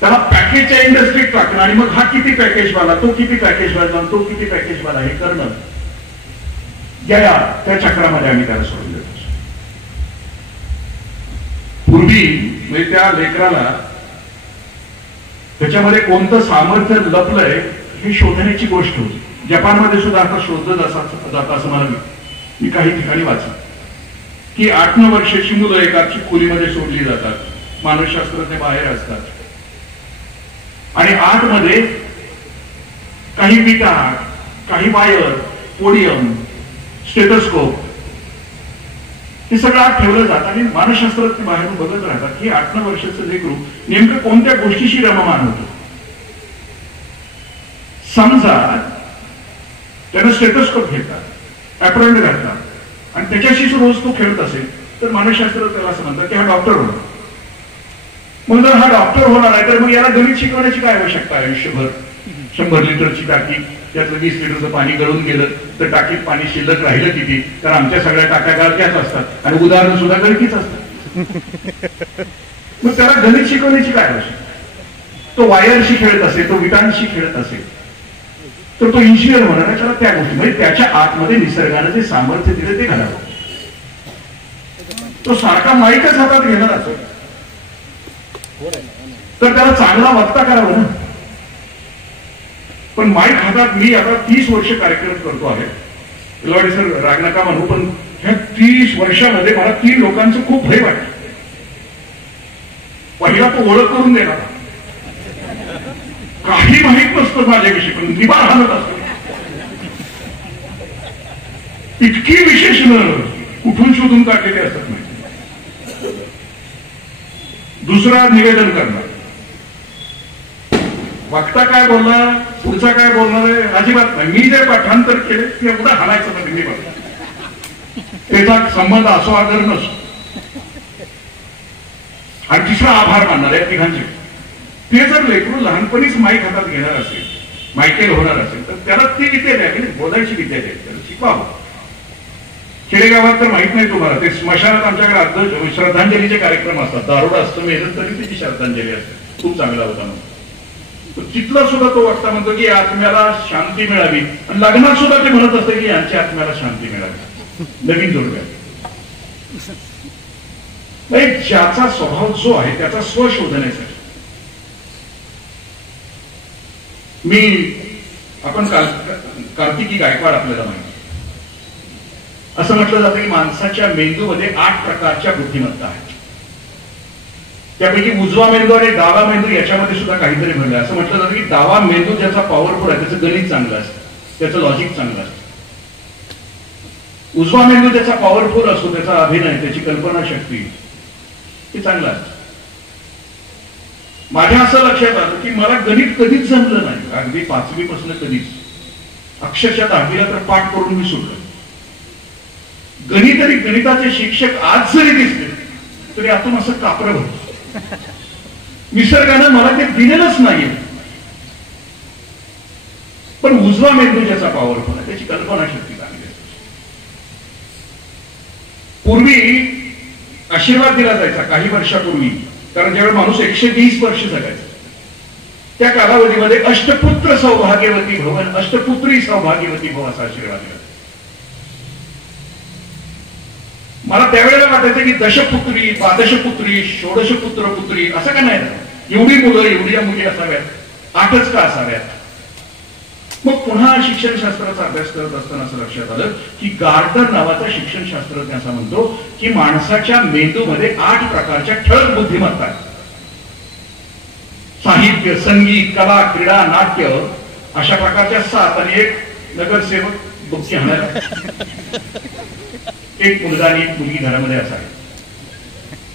त्याला पॅकेजच्या इंडस्ट्रीत टाकणं, आणि मग हा किती पॅकेज वाला, तो किती पॅकेज वाला, तो किती पॅकेज वाला, हे करणं, त्या चक्रामध्ये आम्ही त्याला सोडून देतो. पूर्वी म्हणजे त्या लेकराला त्याच्यामध्ये कोणतं सामर्थ्य लपलंय हे शोधण्याची गोष्ट होती. जपानमध्ये सुद्धा आता शोधलं जातं असं मला मी काही ठिकाणी वाचलं की 8-9 वर्षाची मुलं एकाची खोलीमध्ये सोडली जातात, मानसशास्त्रज्ञ बाहेर असतात, आणि आतमध्ये काही विटा, काही वायर, पोडियम, स्टेथोस्कोप, हे सगळं आत ठेवलं जातं आणि मानसशास्त्रज्ञ बाहेरून बघत राहतात की 8-9 वर्षाचं लेकरू नेमकं कोणत्या गोष्टीशी रममान होतं. समजा त्यानं स्टेथोस्कोप घेतला, ऍप्रॉन घातला आणि त्याच्याशीच रोज तो खेळत असेल तर मानसशास्त्र त्याला असं म्हणतात की हा डॉक्टर होणार. मग जर हा डॉक्टर होणार आहे तर मग याला गणित शिकवण्याची काय आवश्यकता आहे. आयुष्यभर 100 लिटरची टाकी, त्यातलं 20 लिटरचं पाणी गळून गेलं तर टाकीत पाणी शिल्लक राहिलं किती, कारण आमच्या सगळ्या टाक्या गळत्याच असतात आणि उदाहरणं सुद्धा गळतीच असतात. मग त्याला गणित शिकवण्याची काय आवश्यकता. तो वायरशी खेळत असेल, तो विटांशी खेळत असेल तर तो इंजिनियर होणार आहे. त्याला त्या गोष्टी म्हणजे त्याच्या आतमध्ये निसर्गानं जे सामर्थ्य दिलं ते घालावं. तो सारखा माईकच हातात घेणार असेल तर त्याला चांगला वक्ता करावं ना. पण माईक हातात मी आता 30 वर्ष कार्यक्रम करतो आहे, सर राग नका म्हणू, पण ह्या 30 वर्षामध्ये मला 3 लोकांचं खूप भय वाटतं. पहिला तो ओळख करून देणार, काही माहीत नसतं माझ्याविषयी पण निबार हालत असतो, इतकी विशेष कुठून शोधून काढलेले असतात नाही. दुसरा निवेदन करणार, वक्ता काय बोलणार, पुढचा काय बोलणार आहे अजिबात नाही. मी जे पाठांतर केले ते एवढं हाणायचं नाही, मी बघ त्याचा संबंध असो आदर नसो. आणि तिसरा आभार मानणार या तिघांचे. ते जर लेकरू लहानपणीच माईक हातात घेणार असेल, मायकेल होणार असेल तर त्याला ती विद्या द्या की बोलायची विद्या द्या, त्याला शिकवावं. खेडेगावात तर माहित नाही तुम्हाला, ते स्मशानात आमच्याकडे श्रद्धांजलीचे कार्यक्रम असतात, दारोडा असतं मेहनत तरी त्याची श्रद्धांजली असते, खूप चांगला होता म्हणून. तिथला सुद्धा तो वक्ता म्हणतो की आत्म्याला शांती मिळावी, आणि लग्नात सुद्धा ते म्हणत असते की यांच्या आत्म्याला शांती मिळावी, नवीन जोडव्या. ज्याचा स्वभाव जो आहे त्याचा स्व शोधण्यासाठी आपण कार्तिकी गायकवाड आपल्याला माहिती, असं म्हटलं जातं की माणसाच्या मेंदूमध्ये 8 प्रकारच्या बुद्धिमत्ता आहेत. त्यापैकी उजवा मेंदू आणि डावा मेंदू याच्यामध्ये सुद्धा काहीतरी घडलं. असं म्हटलं जातं की डावा मेंदू ज्याचा पॉवरफुल आहे त्याचं गणित चांगलं असतं, त्याचं लॉजिक चांगलं असतं. उजवा मेंदू ज्याचा पॉवरफुल असतो, त्याचा अभिनय, त्याची कल्पना शक्ती हे चांगलं असतं. माझ्या असं लक्षात आलं की मला गणित कधीच जमलं नाही, अगदी 5वी पासून कधीच. अक्षरशः 10वीला तर पाठ करून मी सुटलो. गणित आणि गणिताचे शिक्षक आज जरी दिसले तरी आतून असं कापरं भरतो. निसर्गानं मला ते दिलेलंच नाहीये. पण उजवा मेंदू ज्याचा पॉवरफुल आहे त्याची कल्पना शक्ती चांगली असते. पूर्वी आशीर्वाद दिला जायचा काही वर्षापूर्वी, कारण ज्यावेळी माणूस 120 वर्ष जगायचा त्या कालावधीमध्ये अष्टपुत्र सौभाग्यवती भवन, अष्टपुत्री सौभाग्यवती भव असा आशीर्वाद दिला. मला त्यावेळेला वाटायचं की दशपुत्री, द्वादशपुत्री, षोडशपुत्र पुत्री असं का नाही, एवढी मुलं एवढ्या मुली असाव्यात, 8च का असाव्यात. मग पुन्हा शिक्षणशास्त्राचा अभ्यास करत असताना असं लक्षात आलं की गार्डनर नावाचा शिक्षणशास्त्रज्ञ असा म्हणतो की माणसाच्या मेंदूमध्ये 8 प्रकारच्या ठळक बुद्धिमत्ता आहेत. साहित्य, संगीत, कला, क्रीडा, नाट्य अशा प्रकारच्या 7 आणि एक नगरसेवक बुक्की हाणायला, एक मुलगा आणि एक मुलगी घरामध्ये असावी,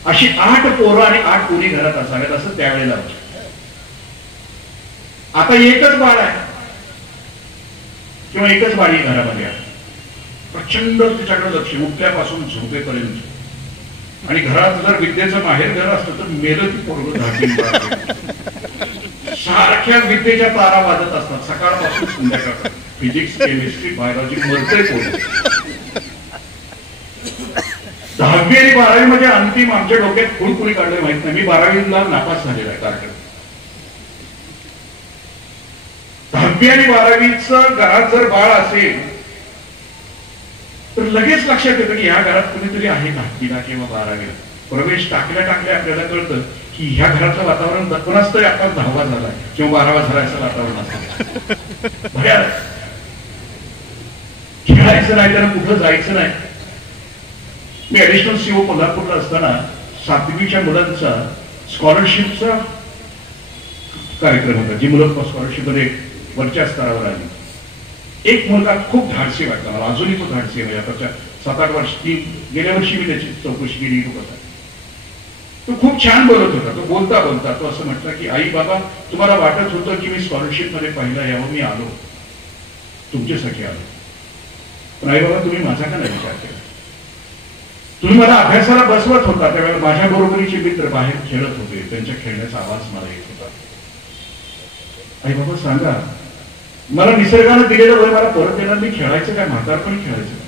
अशी 8 पोरं आणि 8 पोरी घरात असाव्यात असं त्यावेळेला. आता एकच बाळ आहे किंवा एकच बाळी घरामध्ये आहे, प्रचंड तिच्याकडे लक्ष उठल्यापासून झोपेपर्यंत. आणि घरात जर विद्येचं माहेर घर असतं तर मेलं ती पोरगं धाडली. सारख्या विद्येच्या तारा वाजत असतात सकाळपासून संध्याकाळ. फिजिक्स, केमिस्ट्री, बायोलॉजी मरतय पोरं. 10वी आणि 12वी म्हणजे अंतिम आमच्या डोक्यात फुलकुली काढले माहित नाही. मी 12वीला नापास झालेला आहे कारकड. 10वी आणि 12वीचं घरात जर बाळ असेल तर लगेच लक्षात येतं की ह्या घरात कुणीतरी आहे 10वीला किंवा 12वीला. प्रवेश टाकल्या आपल्याला कळतं की ह्या घरातलं वातावरण दत्तनाच तरी आता 10वा झालाय किंवा 12वा झालाय असं वातावरण असतं. भयानक. खेळायचं नाही, त्याला कुठं जायचं नाही. मी ऍडिशनल सीओ कोल्हापूरला असताना 7वीच्या मुलांचा स्कॉलरशिपचा कार्यक्रम होता. जी मुलं स्कॉलरशिप मध्ये वरच्या स्तरावर आली. एक मुलगा खूप धाडसी वाटला मला, अजूनही तो धाडसी आहे. म्हणजे 7-8 वर्ष, गेल्या वर्षी मी त्याची चौकशी केली होता. तो खूप छान बोलत होता. तो बोलता तो असं म्हटलं की आई बाबा, तुम्हाला वाटत होतं की मी स्कॉलरशिप मध्ये पहिला यावं, मी आलो, तुमच्यासाठी आलो. पण आई बाबा तुम्ही माझा का नाही विचार केला? तुम्ही मला अभ्यासाला बसवत होता त्यावेळेला माझ्या बरोबरीचे मित्र बाहेर खेळत होते, त्यांच्या खेळण्याचा आवाज मला येत होता. आई बाबा सांगा, मला निसर्गानं दिलेलं वय मला परत येणार, मी खेळायचं काय? म्हातारपणी खेळायचं काय?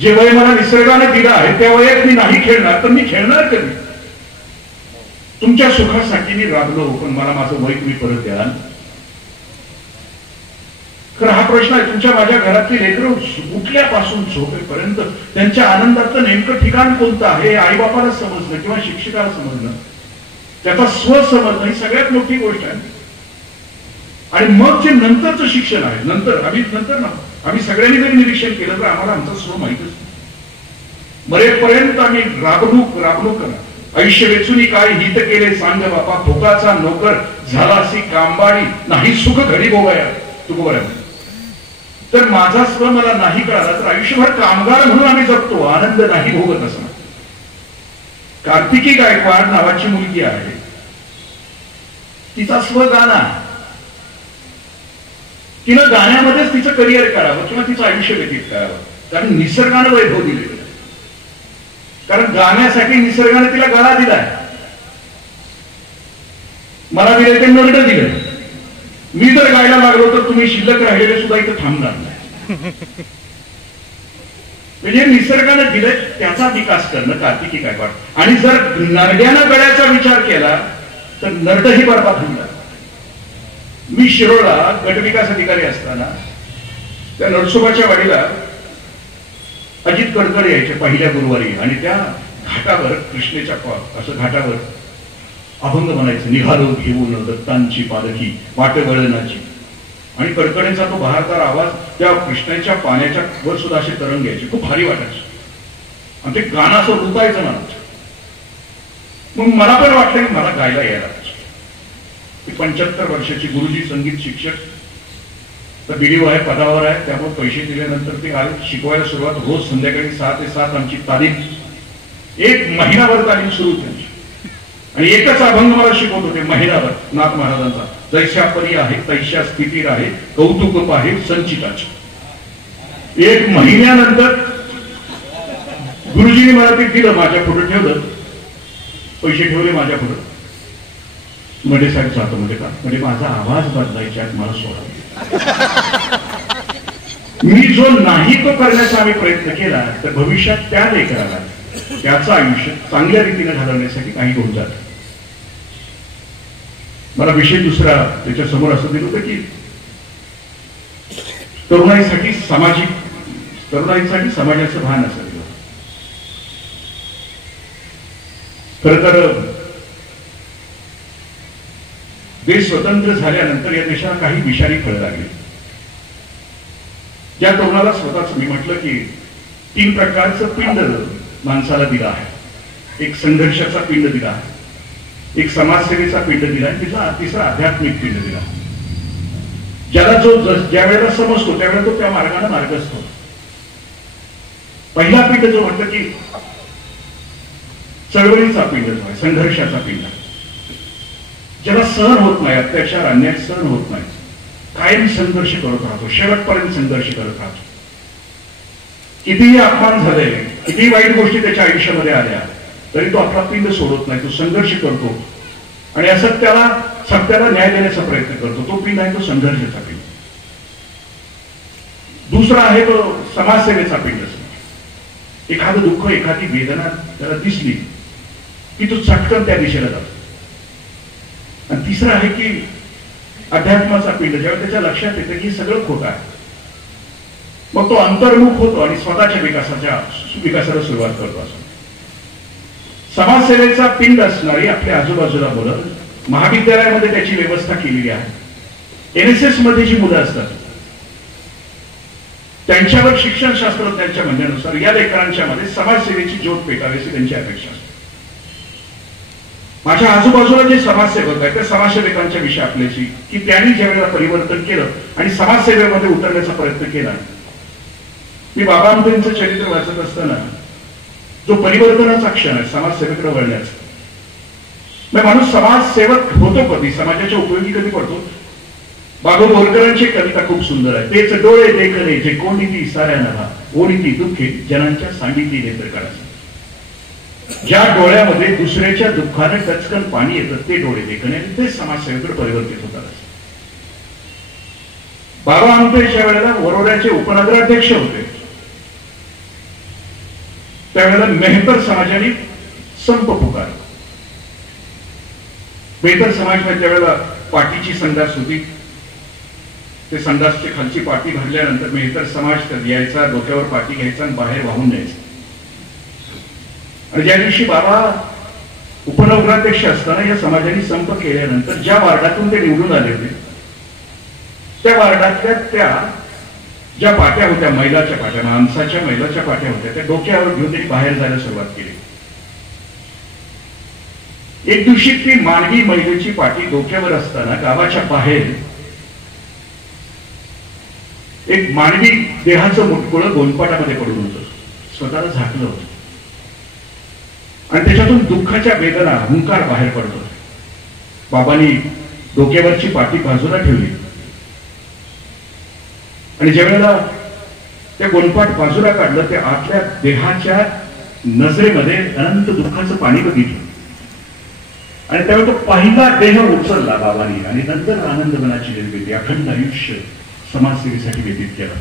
जे वय मला निसर्गाने दिलं आहे त्या वयात मी नाही खेळणार तर मी खेळणार कधी? तुमच्या सुखासाठी मी राबलो, पण मला माझं वय तुम्ही परत द्याल? खरं हा प्रश्न आहे. तुमच्या माझ्या घरातली लेकरं उठल्यापासून झोपेपर्यंत त्यांच्या आनंदाचं नेमकं ठिकाण कोणतं आहे आई बापाला समजणं किंवा शिक्षकाला समजणं, त्याचा स्व समजणं ही सगळ्यात मोठी गोष्ट आहे. आणि मग जे नंतरचं शिक्षण आहे, आम्ही सगळ्यांनी जरी निरीक्षण केलं तर आम्हाला आमचा स्व माहितच नाही. मरेपर्यंत आम्ही राबणूक करा. आयुष्य वेचून काय हित केले सांग बापा, भोकाचा नोकर झालासी कांबाडी, नाही सुख घरी भोगाया तू. तर माझा स्व मला नाही कळाला तर आयुष्यभर कामगार म्हणून आम्ही जगतो, आनंद नाही भोगत असणार. कार्तिकी गायकवाड नावाची मुलगी आहे, तिचा स्व गाणा, तिनं गाण्यामध्येच तिचं करिअर करावं किंवा तिचं आयुष्य व्यतीत करावं, कारण निसर्गानं वैभव दिलेलं. कारण गाण्यासाठी निसर्गाने तिला गळा दिलाय. मला दिले ते नरड दिलं. मी जर गायला लागलो तर तुम्ही शिल्लक राहिलेले सुद्धा इथं थांबणार नाही. म्हणजे निसर्गानं दिलंय त्याचा विकास करणं कार्तिकी गायकवाड. आणि जर नरड्यानं गळ्याचा विचार केला तर नरडही बरबाद होईल. मी शिरोळला गट विकास अधिकारी असताना त्या नरसोबाच्या वाडीला अजित कडकडे यायचे पहिल्या गुरुवारी, आणि त्या घाटावर कृष्णेच्या असं घाटावर अभंग म्हणायचं, निघालो घेऊन दत्तांची पालखी वाट वळणाची. आणि कडकडेचा तो बहारदार आवाज त्या कृष्णाच्या पाण्याच्या वर सुद्धा असे तरंग यायचे, खूप भारी वाटायचे. आणि ते गाणं असं रुतायचं मला. मग मला पण वाटलं की मला गायला यायला पाहिजे. 75 वर्षाची गुरुजी संगीत शिक्षक, तर BDO आहे, पदावर आहे, त्यामुळे पैसे दिल्यानंतर ते आले शिकवायला सुरुवात. रोज संध्याकाळी 6 ते 7 आमची तालीम, 1 महिनाभर तालीम सुरू त्यांची. आणि एकच अभंग मला शिकवत होते महिनाभर, नाथ महाराजांचा. जैशा परी आहे तैशा स्थिती आहे, कौतुक आहे संचिताचे. 1 महिन्यानंतर गुरुजीने मला ते दिलं, माझ्या पुढे ठेवलं, पैसे ठेवले माझ्या पुढे. मध्ये साहेब जातो म्हणजे का, म्हणजे माझा आवाज बदलायच्या मला सोडा. मी जो नाही तो करण्याचा आम्ही प्रयत्न केला तर भविष्यात त्या लेकराला त्याचं आयुष्य चांगल्या रीतीने घालवण्यासाठी काही होऊन जात. मला विषय दुसरा त्याच्या समोर असं दिलं होतं की तरुणाईसाठी समाजाचं भान असं दिलं. खर तर देश स्वतंत्र झाल्यानंतर या देशाला काही विषारी फळं लागली. ज्या तरुणाला स्वतःच, मी म्हटलं की 3 प्रकारचं पिंड माणसाला दिलं आहे. एक संघर्षाचा पिंड दिला आहे, एक समाजसेवेचा पिंड दिला आणि तिसरा आध्यात्मिक पिंड दिला. ज्याला ज्या वेळेला समजतो त्यावेळेला तो त्या मार्गाने मार्गस्थ होतो. पहिला पिंड जो म्हणतो की चळवळीचा पिंड जो आहे, संघर्षाचा पिंड, ज्याला सहन होत नाही, अत्याचार अन्याय सहन होत नाही, कायम संघर्ष करत राहतो, शेवटपर्यंत संघर्ष करत राहतो. कितीही अपमान झाले, कितीही वाईट गोष्टी त्याच्या आयुष्यामध्ये आल्या तरी तो आपला पिंड सोडत नाही, तो संघर्ष करतो आणि सत्याला न्याय देण्याचा प्रयत्न करतो. तो पिंड आहे तो संघर्षाचा पिंड. दुसरा आहे तो समाजसेवेचा पिंड. एखादं दुःख, एखादी वेदना त्याला दिसली की तो चटकन त्या दिशेला जातो. आणि तिसरं आहे की अध्यात्माचा पिंड. जेव्हा त्याच्या लक्षात येतं की सगळं खोटं आहे, मग तो अंतर्मुख होतो आणि स्वतःच्या विकासाला सुरुवात करतो. असं समाजसेवेचा पिंड असणारी आपल्या आजूबाजूला मुलं, महाविद्यालयामध्ये त्याची व्यवस्था केलेली आहे. NSS मध्ये जी मुलं असतात त्यांच्यावर शिक्षण शास्त्रज्ञांच्या म्हणण्यानुसार या लेकरांच्या मध्ये समाजसेवेची ज्योत पेटावी अशी त्यांची अपेक्षा असते. माझ्या आजूबाजूला जे समाजसेवक आहेत त्या समाजसेवकांच्या विषयी आपल्याशी की त्यांनी ज्या वेळेला परिवर्तन केलं आणि समाजसेवेमध्ये उतरण्याचा प्रयत्न केला. मी बाबा आमटेंचं चरित्र वाचत असताना जो परिवर्तनाचा क्षण आहे समाजसेवेकडे वळण्याचा, मग माणूस समाजसेवक होतो कधी, समाजाच्या उपयोगी कधी पडतो. बाबू बोरकरांची कविता खूप सुंदर आहे. तेच डोळे देखणे जे कोणीती साऱ्या नभा, ओढीती दुःखे जनांच्या सांगितली नेत्र काढायचं. ज्या डोळ्यामध्ये दुसऱ्याच्या दुःखाने टचकन पाणी येतं ते डोळे देखणे आणि ते समाजसेवेकडे परिवर्तित होतात. बाबा आमटेच्या वेळेला वरोऱ्याचे उपनगराध्यक्ष होते. त्यावेळेला मेहतर समाजाने संप पुकारला. मेहतर समाज त्यावेळेला पाठीची संडास होती. ते संडासची खालची पाठी भरल्यानंतर मेहतर समाज यायचा, डोक्यावर पाठी घ्यायचा आणि बाहेर वाहून न्यायचा. आणि ज्या दिवशी बाबा उपनगराध्यक्ष असताना या समाजाने संप केल्यानंतर ज्या वार्डातून ते निवडून आले होते त्या वार्डातल्या त्या ज्या पाट्या होत्या, मैलाच्या पाट्या, माणसाच्या मैलाच्या पाट्या होत्या, त्या डोक्यावर घेऊन त्यांनी बाहेर जायला सुरुवात केली. एक दिवशी ती मानवी मैलेची पाटी डोक्यावर असताना गावाच्या बाहेर एक मानवी देहाचं मुटकुळं गोंदपाटामध्ये पडून होतं, स्वतःला झाकलं होतं आणि त्याच्यातून दुःखाच्या वेदना, हुंकार बाहेर पडत होते. बाबांनी डोक्यावरची पाटी बाजूला ठेवली आणि ज्या वेळेला त्या गोंदपाट बाजूला काढलं त्या आतल्या देहाच्या नजरेमध्ये अनंत दुःखाचं पाणी बघितलं आणि त्यावेळी तो पहिला देह उचलला बाबांनी आणि नंतर आनंदवनाची निर्मिती, अखंड आयुष्य समाजसेवेसाठी व्यतीत केलं.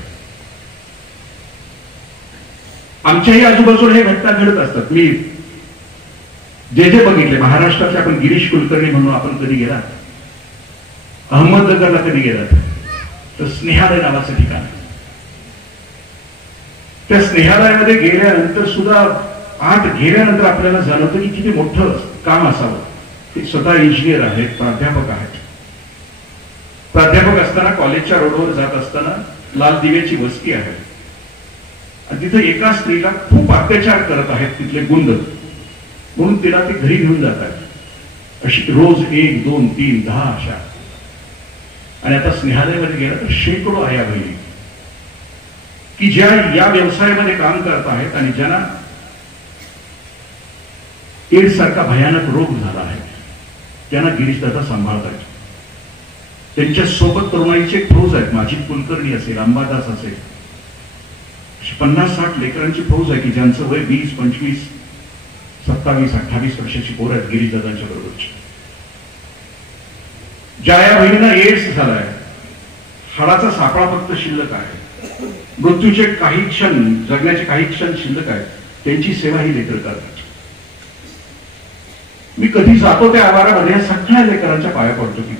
आमच्याही आजूबाजूला हे घटना घडत असतात. मी जे बघितले महाराष्ट्रातले, आपण गिरीश कुलकर्णी म्हणून आपण कधी गेलात, अहमदनगरला कधी गेलात तर स्नेहालय नावाचं ठिकाण, त्या स्नेहालयामध्ये गेल्यानंतर सुद्धा आत गेल्यानंतर आपल्याला जाणवतं की किती मोठं काम असावं. ते स्वतः इंजिनियर आहेत, प्राध्यापक आहेत. प्राध्यापक असताना कॉलेजच्या रोडवर जात असताना लाल दिव्याची वस्ती आहे आणि तिथे एका स्त्रीला खूप अत्याचार करत आहेत तिथले गुंड. म्हणून तिला ते घरी घेऊन जातात. अशी रोज 1, 2, 3, 10 अशा. आणि आता स्नेहालयामध्ये गेला तर शेकडो आया बहिणी की ज्या या व्यवसायामध्ये काम करत आहेत आणि ज्यांना एड्स सारखा भयानक रोग झाला आहे, त्यांना गिरीशदादा सांभाळतात. त्यांच्या सोबत तरुणाईचे फौज आहेत. माजिद कुलकर्णी असेल, अंबादास असेल, 50-60 लेकरांची फौज आहे की ज्यांचं वय 20, 25, 27, 28 वर्षाची पोर आहेत गिरीशदादांच्या बरोबरची. ज्या या बहिणींना एड्स झालाय, हाडाचा सापळा फक्त शिल्लक आहे, मृत्यूचे काही क्षण, जगण्याचे काही क्षण शिल्लक आहेत, त्यांची सेवा ही लेकर करतात. मी कधी जातो त्या आवारामध्ये या सगळ्या लेकरांच्या पाया पडतो की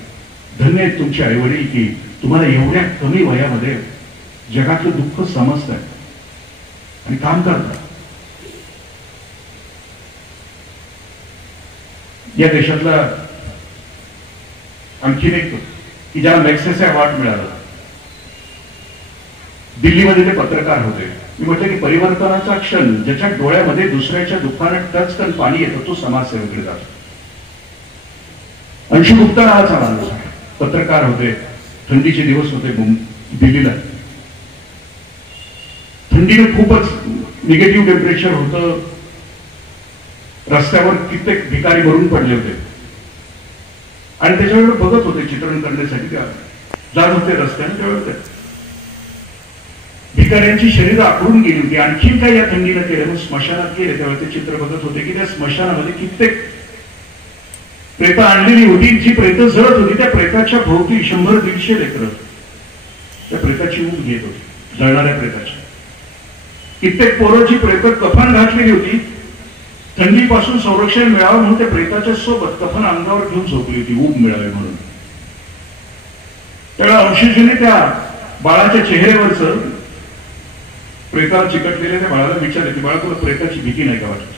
धन्य आहेत तुमचे आई वडील की तुम्हाला एवढ्या कमी वयामध्ये जगातलं दुःख समजतात आणि काम करतात. या देशातला आणखीन एक की ज्याला मॅग्सेसे अवॉर्ड मिळालं, दिल्लीमध्ये ते पत्रकार होते. मी म्हटलं की परिवर्तनाचा क्षण ज्याच्या डोळ्यामध्ये दुसऱ्याच्या दुःखाने टचकन पाणी येतं तो समाजसेवेकडे जातो. अंशु गुप्ता नावाचा माणूस आहे, पत्रकार होते. थंडीचे दिवस होते दिल्लीला. थंडीने खूपच निगेटिव्ह टेम्परेचर होतं. रस्त्यावर कित्येक भिकारी भरून पडले होते आणि त्याच्यावर बघत होते चित्रण करण्यासाठी. जात होते रस्त्याने, त्यावेळेस भिकाऱ्यांची शरीर आखडून गेली होती. आणखीन काय या थंडीला केलं, मग स्मशानात गेले. त्यावेळेस ते चित्र बघत होते की त्या स्मशानामध्ये कित्येक प्रेतं आणलेली होती. जी प्रेतं जळत होती त्या प्रेताच्या भोवती 100-150 लेकरं त्या प्रेताची ऊब घेत होती, जळणाऱ्या प्रेताची. कित्येक पोरांची प्रेतं कफन घातलेली होती. थंडीपासून संरक्षण मिळावं म्हणून त्या प्रेताच्या सोबत कफन अंगावर घेऊन झोपली होती, ऊब मिळावी म्हणून. त्यावेळेला अंशुजीने त्या बाळाच्या चेहऱ्यावरच प्रेताला चिकटलेल्या त्या बाळाला विचारले की बाळा तुला प्रेताची भीती नाही का वाटत?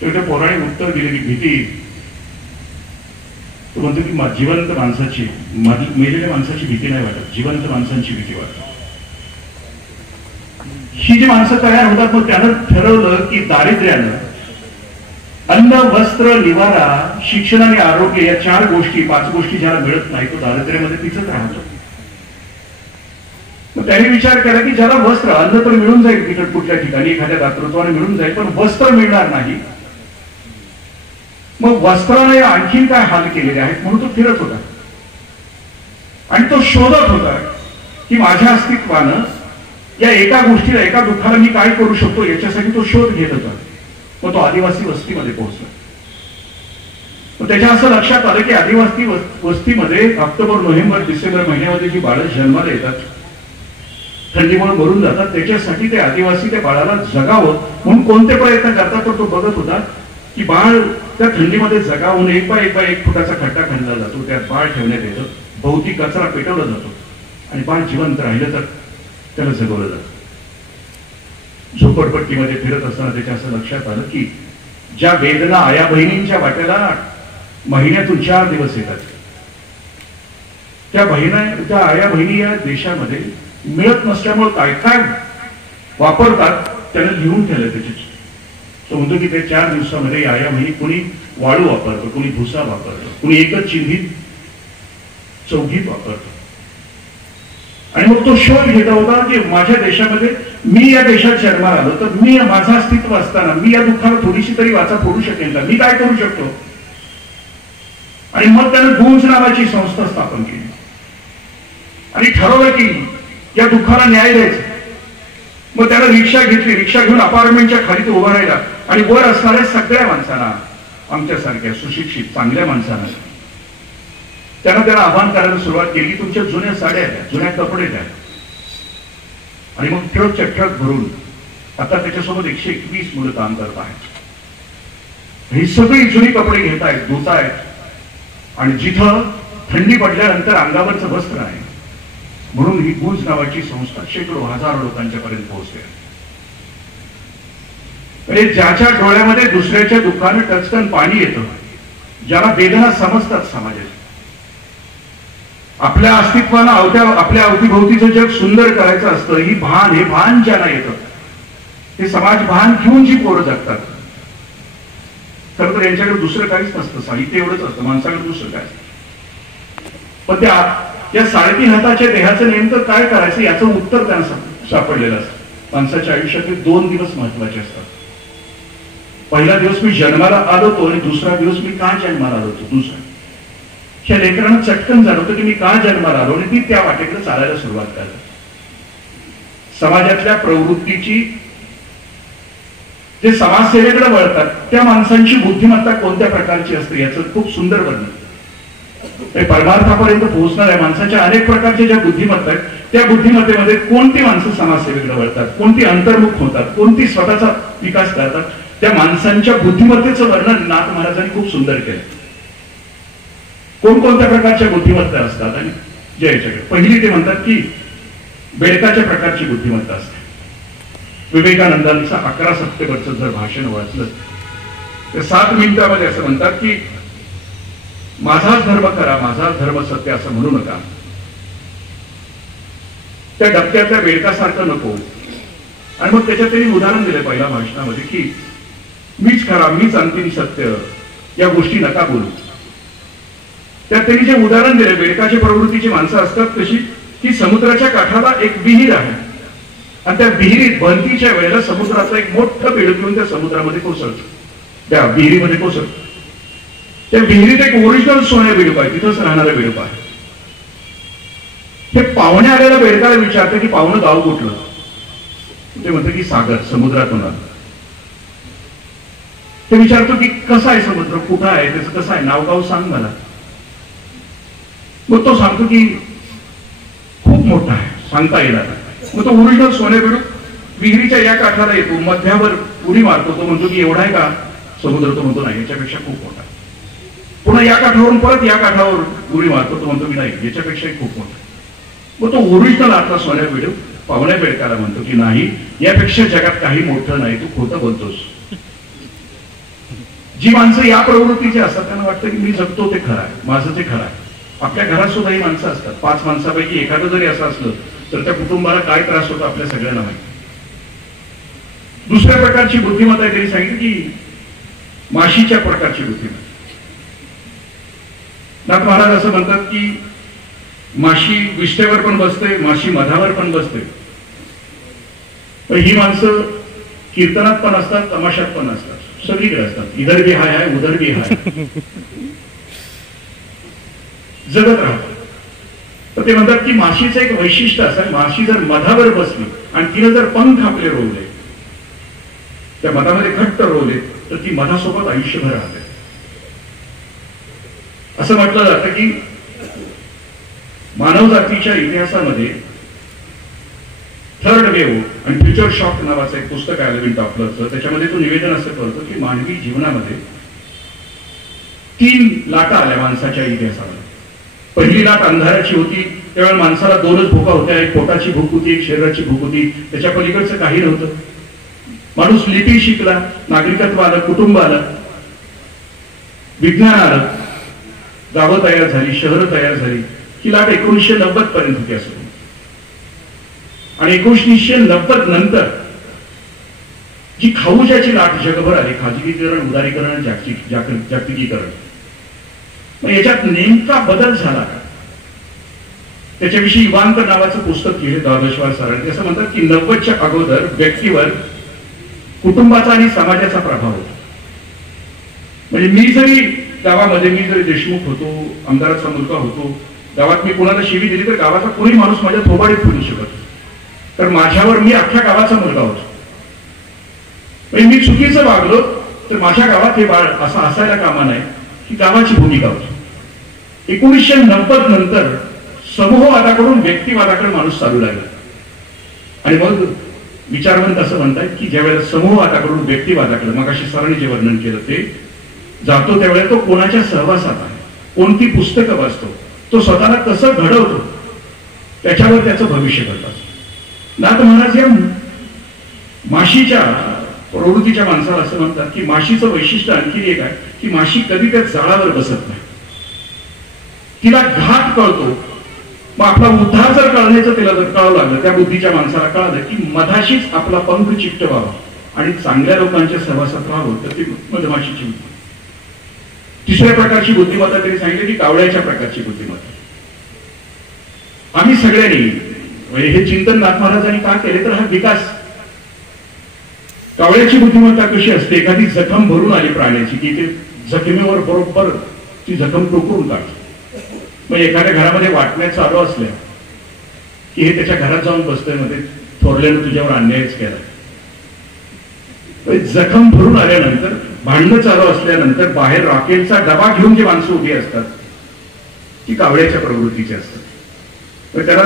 तर त्या पोराने उत्तर दिले की भीती, तो म्हणतो की जिवंत माणसाची, मेलेल्या माणसाची भीती नाही वाटत, जिवंत माणसांची भीती वाटत. ही जी माणसं तयार होतात मग त्यानं ठरवलं की दारिद्र्यानं अन्न, वस्त्र, निवारा, शिक्षण आणि आरोग्य या 4 गोष्टी, 5 गोष्टी ज्याला मिळत नाही तो दारिद्र्यामध्ये तिचंच राहतो. मग त्याने विचार केला की ज्याला वस्त्र, अन्न तर मिळून जाईल कुठल्या ठिकाणी एखाद्या दातृत्वाने मिळून जाईल, पण वस्त्र मिळणार नाही. मग वस्त्राने आणखीन काय हाल केलेले आहेत म्हणून तो फिरत होता आणि तो शोधत होता की माझ्या अस्तित्वानं या एका गोष्टीला, एका दुःखाला मी काय करू शकतो याच्यासाठी तो शोध घेत होता. मग तो आदिवासी वस्तीमध्ये पोहोचला. मग त्याच्या असं लक्षात आलं की आदिवासी वस्तीमध्ये ऑक्टोबर, नोव्हेंबर, डिसेंबर महिन्यामध्ये जी बाळं जन्माला येतात, थंडीमुळे मरून जातात, त्याच्यासाठी ते आदिवासी त्या बाळाला जगावं म्हणून कोणते प्रयत्न करतात तर तो बघत होता की बाळ त्या थंडीमध्ये जगावून 1 बाय 1 फुटाचा खड्डा खणला जातो, त्यात बाळ ठेवण्यात येतं, भोवती कचरा पेटवला जातो आणि बाळ जिवंत राहिलं तर त्याला जगवलं जातं. झोपडपट्टीमध्ये फिरत असताना त्याच्या असं लक्षात आलं की ज्या वेदना आया बहिणींच्या वाट्याला महिन्यातून 4 दिवस येतात, त्या आया बहिणी या देशामध्ये मिळत नसल्यामुळे काय काय वापरतात त्याला लिहून ठेवलं त्याची. तो म्हणतो की त्या 4 दिवसामध्ये आया बहिणी कोणी वाळू वापरतो, कोणी भुसा वापरतो, कोणी एकच चिंधीत चौघीत वापरतो. आणि मग तो शोध घेता होता की माझ्या देशामध्ये, मी या देशात जन्माला आलो तर मी माझं अस्तित्व असताना मी या दुःखाला थोडीशी तरी वाचा फोडू शकेल का, मी काय करू शकतो. आणि मग त्यानं गूंज नावाची संस्था स्थापन केली आणि ठरवलं की या दुःखाला न्याय द्यायचा. मग त्यानं रिक्षा घेतली, रिक्षा घेऊन अपार्टमेंटच्या खाली तो उभा राहिला आणि वर असणाऱ्या सगळ्या माणसांना, आमच्यासारख्या सुशिक्षित चांगल्या माणसांना त्याला आव्हान करायला सुरुवात केली. तुमच्या जुन्या साड्या द्या, जुन्या कपडे द्या. आणि मग ट्रकच्या ट्रक भरून आता त्याच्यासोबत 121 मुलं काम करत आहेत. ही सगळी जुनी कपडे घेत आहेत, धुत आहेत आणि जिथं थंडी पडल्यानंतर अंगावरचं वस्त्र आहे म्हणून ही गूंज नावाची संस्था शेकडो, हजारो लोकांच्या पर्यंत पोहोचते. म्हणजे ज्याच्या डोळ्यामध्ये दुसऱ्याच्या दुःखाने टचकन पाणी येतं, ज्याला वेदना समजतात समाजाची, आपल्या अस्तित्वानं आपल्या अवतीभोवतीचं जग सुंदर करायचं असतं, हे भान ज्यांना येतं, हे समाज भान घेऊन जी पोरं जगतात खरं तर यांच्याकडे दुसरं काहीच नसतं, साहित्य एवढंच असतं, माणसाकडे दुसरं काय. पण त्या या 3.5 हाताच्या देहाचं नेमकं काय करायचं याचं उत्तर त्यांना सापडलेलं असतं. माणसाच्या आयुष्यातले 2 दिवस महत्वाचे असतात. पहिला दिवस मी जन्माला आलो होतो आणि दुसरा दिवस मी का जन्माला आलो होतो. दुसरा ह्या लेकरांना चटकन जाणवतं की मी का जन्माला आलो, आणि ती त्या वाटेकडे चालायला सुरुवात करतात. समाजातल्या प्रवृत्तीची जे समाजसेवेकडे वळतात त्या माणसांची बुद्धिमत्ता कोणत्या प्रकारची असते याचं खूप सुंदर वर्णन. परमार्थापर्यंत पोहोचणाऱ्या माणसाच्या अनेक प्रकारच्या ज्या बुद्धिमत्ता आहेत त्या बुद्धिमत्तेमध्ये कोणती माणसं समाजसेवेकडे वळतात, कोणती अंतर्मुख होतात, कोणती स्वतःचा विकास करतात, त्या माणसांच्या बुद्धिमत्तेचं वर्णन नाथ महाराजांनी खूप सुंदर केलं. कोणकोणत्या प्रकारच्या बुद्धिमत्ता असतात आणि जे याच्याकडे पहिली ते म्हणतात की बेडकाच्या प्रकारची बुद्धिमत्ता असते. विवेकानंदांचं 11 सप्टेंबरचं जर भाषण वाचलं तर 7 मिनिटांमध्ये असं म्हणतात की माझाच धर्म करा, माझाच धर्म सत्य असं म्हणू नका. त्या डबक्यातल्या बेडकासारखं नको. आणि मग त्याच्यात त्यांनी उदाहरण दिले पहिल्या भाषणामध्ये की मीच खरा, मीच अंतिम सत्य, या गोष्टी नका बोलू. त्यात त्यांनी जे उदाहरण दिले, बेडकाच्या प्रवृत्तीची माणसं असतात कशी की समुद्राच्या काठाला एक विहीर आहे आणि त्या विहिरीत भरतीच्या वेळेला समुद्राचं एक मोठं बेडूक घेऊन त्या समुद्रामध्ये कोसळतं, त्या विहिरीमध्ये कोसळतं. त्या विहिरीत एक ओरिजिनल सोन्या बेडूक आहे, तिथंच राहणारा बेडूक आहे. हे पाहुणे आलेल्या बेडकाला विचारतं की पाहुणं गाव कुठलं. ते म्हणतं की सागर, समुद्रातून आलं. ते विचारतो की कसा आहे समुद्र, कुठं आहे, त्याचं कसं आहे, नाव गाव सांग मला. मग तो सांगतो की खूप मोठा आहे, सांगता येणार. मग तो ओरिजिनल सोन्या बेडूक विहिरीच्या या काठाला येतो, मध्यावर उडी मारतो. तो म्हणतो की एवढा आहे का समुद्र. तो म्हणतो नाही, याच्यापेक्षा खूप मोठा. पुन्हा या काठावरून परत या काठावर उडी मारतो. तो म्हणतो की नाही, याच्यापेक्षाही खूप मोठा. मग तो ओरिजिनल आतला सोन्या बेडूक पाहुण्या बेडकाला म्हणतो की नाही, यापेक्षा जगात काही मोठं नाही, तू खोटं बोलतोस. जी माणसं या प्रवृत्तीची असतात त्यांना वाटतं की मी जगतो ते खरं आहे, माझं ते खरं आहे. आपल्या घरात सुद्धा ही माणसं असतात. 5 माणसापैकी एखादं जरी असं असलं तर त्या कुटुंबाला काय त्रास होतो आपल्या सगळ्यांना माहिती. दुसऱ्या प्रकारची बुद्धिमत्ता आहे, त्यांनी सांगितलं की माशीच्या प्रकारची बुद्धिमत्ता. नाथ महाराज असं म्हणतात की माशी विष्ठेवर पण बसते, माशी मधावर पण बसते. ही माणसं कीर्तनात पण असतात, तमाशात पण असतात, सगळीकडे असतात. इधर भी हाय आहे, उधर भी हाय, जगत राहतात. तर ते म्हणतात की माशीचं एक वैशिष्ट्य असं, माशी जर मधावर बसली आणि तिने जर पंख आपले रोवले, त्या मधामध्ये घट्ट रोवले, तर ती मधासोबत आयुष्यभर राहते. असं म्हटलं जातं की मानवजातीच्या इतिहासामध्ये थर्ड वेव्ह आणि फ्युचर शॉक नावाचं एक पुस्तक आहे अरविंद टॉपलरचं. त्याच्यामध्ये तो निवेदन असं करतो की मानवी जीवनामध्ये 3 लाटा आल्या माणसाच्या इतिहासामध्ये. पहिली लाट अंधाराची होती, त्यावेळेला माणसाला 2च भूका होत्या, एक पोटाची भूक होती, एक शरीराची भूक होती. त्याच्या पलीकडचं काही नव्हतं. माणूस लिपी शिकला, नागरिकत्व आलं, कुटुंब आलं, विज्ञान आलं, गावं तयार झाली, शहरं तयार झाली. ही लाट 1990 पर्यंत होती असं. आणि 1990 नंतर जी खाऊच्याची लाट जगभर आली, खाजगीकरण, उदारीकरण, जागतिकीकरण. मग याच्यात नेमका बदल झाला का, त्याच्याविषयी युवांत नावाचं पुस्तक लिहिले द्वादशवार सरांनी. असं म्हणतात की 90च्या अगोदर व्यक्तीवर कुटुंबाचा आणि समाजाचा प्रभाव होता. म्हणजे मी जरी गावामध्ये, मी जरी देशमुख होतो, आमदाराचा मुलगा होतो, गावात मी कोणाला शिवी दिली तर गावाचा कोणी माणूस माझ्या थोबाडीत फिरू शकत, तर माझ्यावर मी अख्ख्या गावाचा मुलगा होतो. म्हणजे मी चुकीचं वागलो तर माझ्या गावात हे बाळ असं असायला कामा नाही, ही गावाची भूमिका होती. 1990 नंतर समूहवादाकडून व्यक्तिवादाकडे माणूस चालू लागला. आणि मग विचारवंत असं म्हणतात की ज्या वेळेला समूहवादाकडून व्यक्तिवादाकडे, मग अशी सरांनी जे वर्णन केलं ते जातो, त्यावेळेला तो कोणाच्या सहवासात आहे, कोणती पुस्तकं वाचतो, तो स्वतःला कसं घडवतो, त्याच्यावर त्याचं भविष्य घडतं. नाथ महाराज या माशीच्या प्रवृत्तीच्या माणसाला असं म्हणतात की माशीचं वैशिष्ट्य आणखी एक आहे की माशी कधी त्या जाळावर बसत नाही, तिला घाट कळतो. मग आपला उद्धार जर कळण्याचं तिला जर कळावं लागलं, त्या बुद्धीच्या माणसाला कळालं की मधाशीच आपला पंख चिकटवावा आणि चांगल्या लोकांच्या सहवासात राहावं, तर ती मधमाशीची. तिसऱ्या प्रकारची बुद्धिमत्ता त्यांनी सांगितली की कावळ्याच्या प्रकारची बुद्धिमत्ता. आम्ही सगळ्यांनी म्हणजे हे चिंतन नाथ महाराजांनी का केले तर हा विकास. कावळ्याची बुद्धिमत्ता कशी असते, एखादी जखम भरून आली प्राण्याची की ते जखमेवर बरोबर ती जखम टोकून काढते. म्हणजे एखाद्या घरामध्ये वाटण्या चालू असल्या की हे त्याच्या घरात जाऊन बसतोय, मध्ये थोरल्यानं तुझ्यावर अन्यायच केला. जखम भरून आल्यानंतर, भांडणं चालू असल्यानंतर बाहेर राखेलचा डबा घेऊन जे माणसं उभी असतात ती कावळ्याच्या प्रवृत्तीची असतात. तर त्याला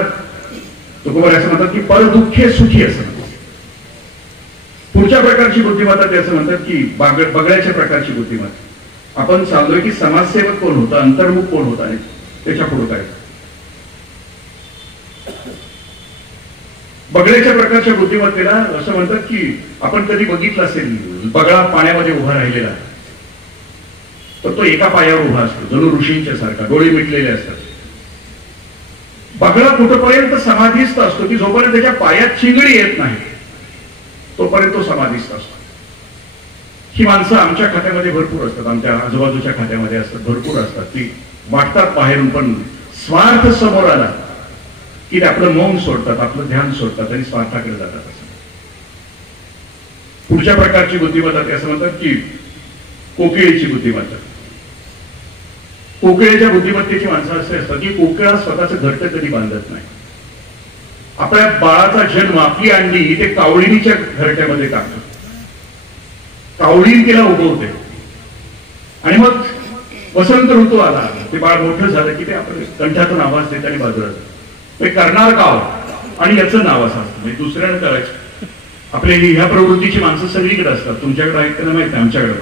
तुकोबार असं म्हणतात की परदुःखे सुखी असं म्हणतात. पुढच्या प्रकारची बुद्धिमत्ता ते असं म्हणतात की बगळ्याच्या प्रकारची बुद्धिमत्ता. आपण चाललोय की समाजसेवक कोण होतं, अंतर्मुख कोण होता आणि त्याच्या पुढे काय. बगळ्याच्या प्रकारच्या बुद्धिमत्तेला असं म्हणतात की आपण कधी बघितलं असेल बगळा पाण्यामध्ये उभा राहिलेला तर तो एका पायावर उभा असतो जणू ऋषींच्या सारखा, डोळे मिटलेले असतात. बगळा कुठपर्यंत समाधीस्थ असतो की जोपर्यंत त्याच्या पायात चिंगडी येत नाही तोपर्यंत तो समाधीस्थ असतो. ही माणसं आमच्या खात्यामध्ये भरपूर असतात, आमच्या आजूबाजूच्या खात्यामध्ये असतात, भरपूर असतात. ती वाटतात बाहेरून, पण स्वार्थ समोर आला की ते आपलं मौन सोडतात, आपलं ध्यान सोडतात आणि स्वार्थाकडे जातात. असं पुढच्या प्रकारची बुद्धिमत्ता ते असं म्हणतात की कोकिळेची बुद्धिमत्ता. कोकिळेच्या बुद्धिमत्तेची माणसं असे असतात की कोकिळा स्वतःचं घरटं कधी बांधत नाही. आपल्या बाळाचा जन्म, आपली अंडी ते कावळीच्या घरट्यामध्ये टाकतात, कावळी तिला उगवते आणि मग वसंत ऋतू आला, ते बाळ मोठं झालं की ते आपण कंठातून आवाज देत आणि बाजूला ते करणार गाव आणि याचं नाव असं असतं, म्हणजे दुसऱ्यानं करायचं. आपल्या ह्या प्रवृत्तीची माणसं सगळीकडे असतात. तुमच्याकडे आहेत त्यांना माहित नाही, आमच्याकडे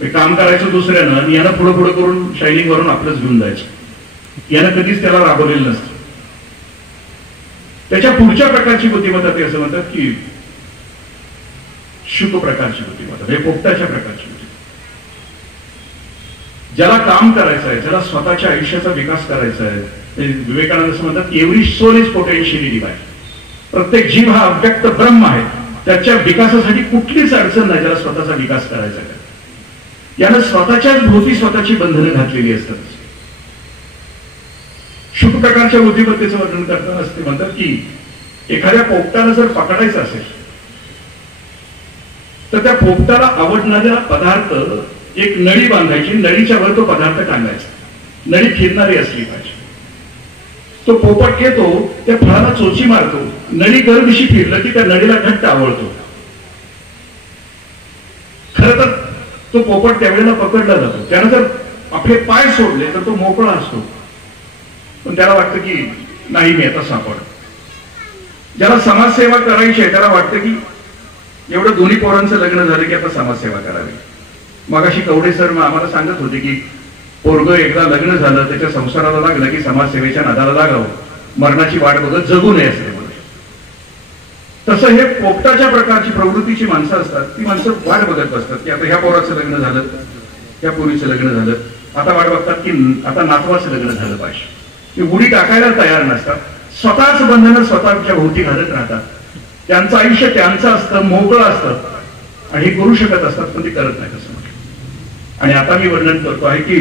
ते काम करायचं दुसऱ्यानं आणि याला पुढं पुढं करून शायनिंग वरून आपलंच घेऊन जायचं. यानं कधीच त्याला राबवलेलं नसतं. त्याच्या पुढच्या प्रकारची बुद्धिमत्ता ते असं म्हणतात की शुक प्रकारची बुद्धिमत्ता, म्हणजे पोपटाच्या प्रकारची बुद्धिमत्ता. ज्याला काम करायचं आहे, ज्याला स्वतःच्या आयुष्याचा विकास करायचा आहे, विवेकानंद असं म्हणतात की every soul is potentially divine. प्रत्येक जीव हा अव्यक्त ब्रह्म आहे, त्याच्या विकासासाठी कुठलीच अडचण नाही. ज्याला स्वतःचा विकास करायचा आहे यानं स्वतःच्याच भोवती स्वतःची बंधनं घातलेली असतात. शुक प्रकारच्या बुद्धिमत्तेचं वर्णन करताना ते म्हणतात की एखाद्या पोपटाला जर पकडायचं असेल तर त्या पोपटाला आवडणारा पदार्थ एक नळी बांधायची, नळीच्या वर तो पदार्थ टांगायचा, नळी फिरणारी असली पाहिजे. तो पोपट येतो, त्या फळाला चोची मारतो, नळी गरदिशी फिरलं की त्या नळीला घट्ट आवळतो. खरं तर तो पोपट त्यावेळेला पकडला जातो. त्यानं जर आपले पाय सोडले तर तो मोकळा असतो, पण त्याला वाटतं की नाही मी आता सापड. ज्याला समाजसेवा करायची आहे त्याला वाटतं की एवढं दोन्ही पोरांचं लग्न झालं की आता समाजसेवा करावी. मगाशी कवडे सर आम्हाला सांगत होते की पोरग एकदा लग्न झालं, त्याच्या संसाराला लागलं की समाजसेवेच्या नादाला लागावं, मरणाची वाट बघत जगू नये असते. तसं हे पोपटाच्या प्रकारची प्रवृत्तीची माणसं असतात. ती माणसं वाट बघत बसतात की आता ह्या पोराचं लग्न झालं, त्या पोरीचं लग्न झालं, आता वाट बघतात की आता नातवाचं लग्न झालं पाहिजे. ते उडी टाकायला तयार नसतात, स्वतःच बंधनं स्वतःच्या भोवती घालत राहतात. त्यांचं आयुष्य त्यांचं असतं, मोकळं असतं आणि हे करू शकत असतात, पण ते करत नाही असं म्हटलं. आणि आता मी वर्णन करतो आहे की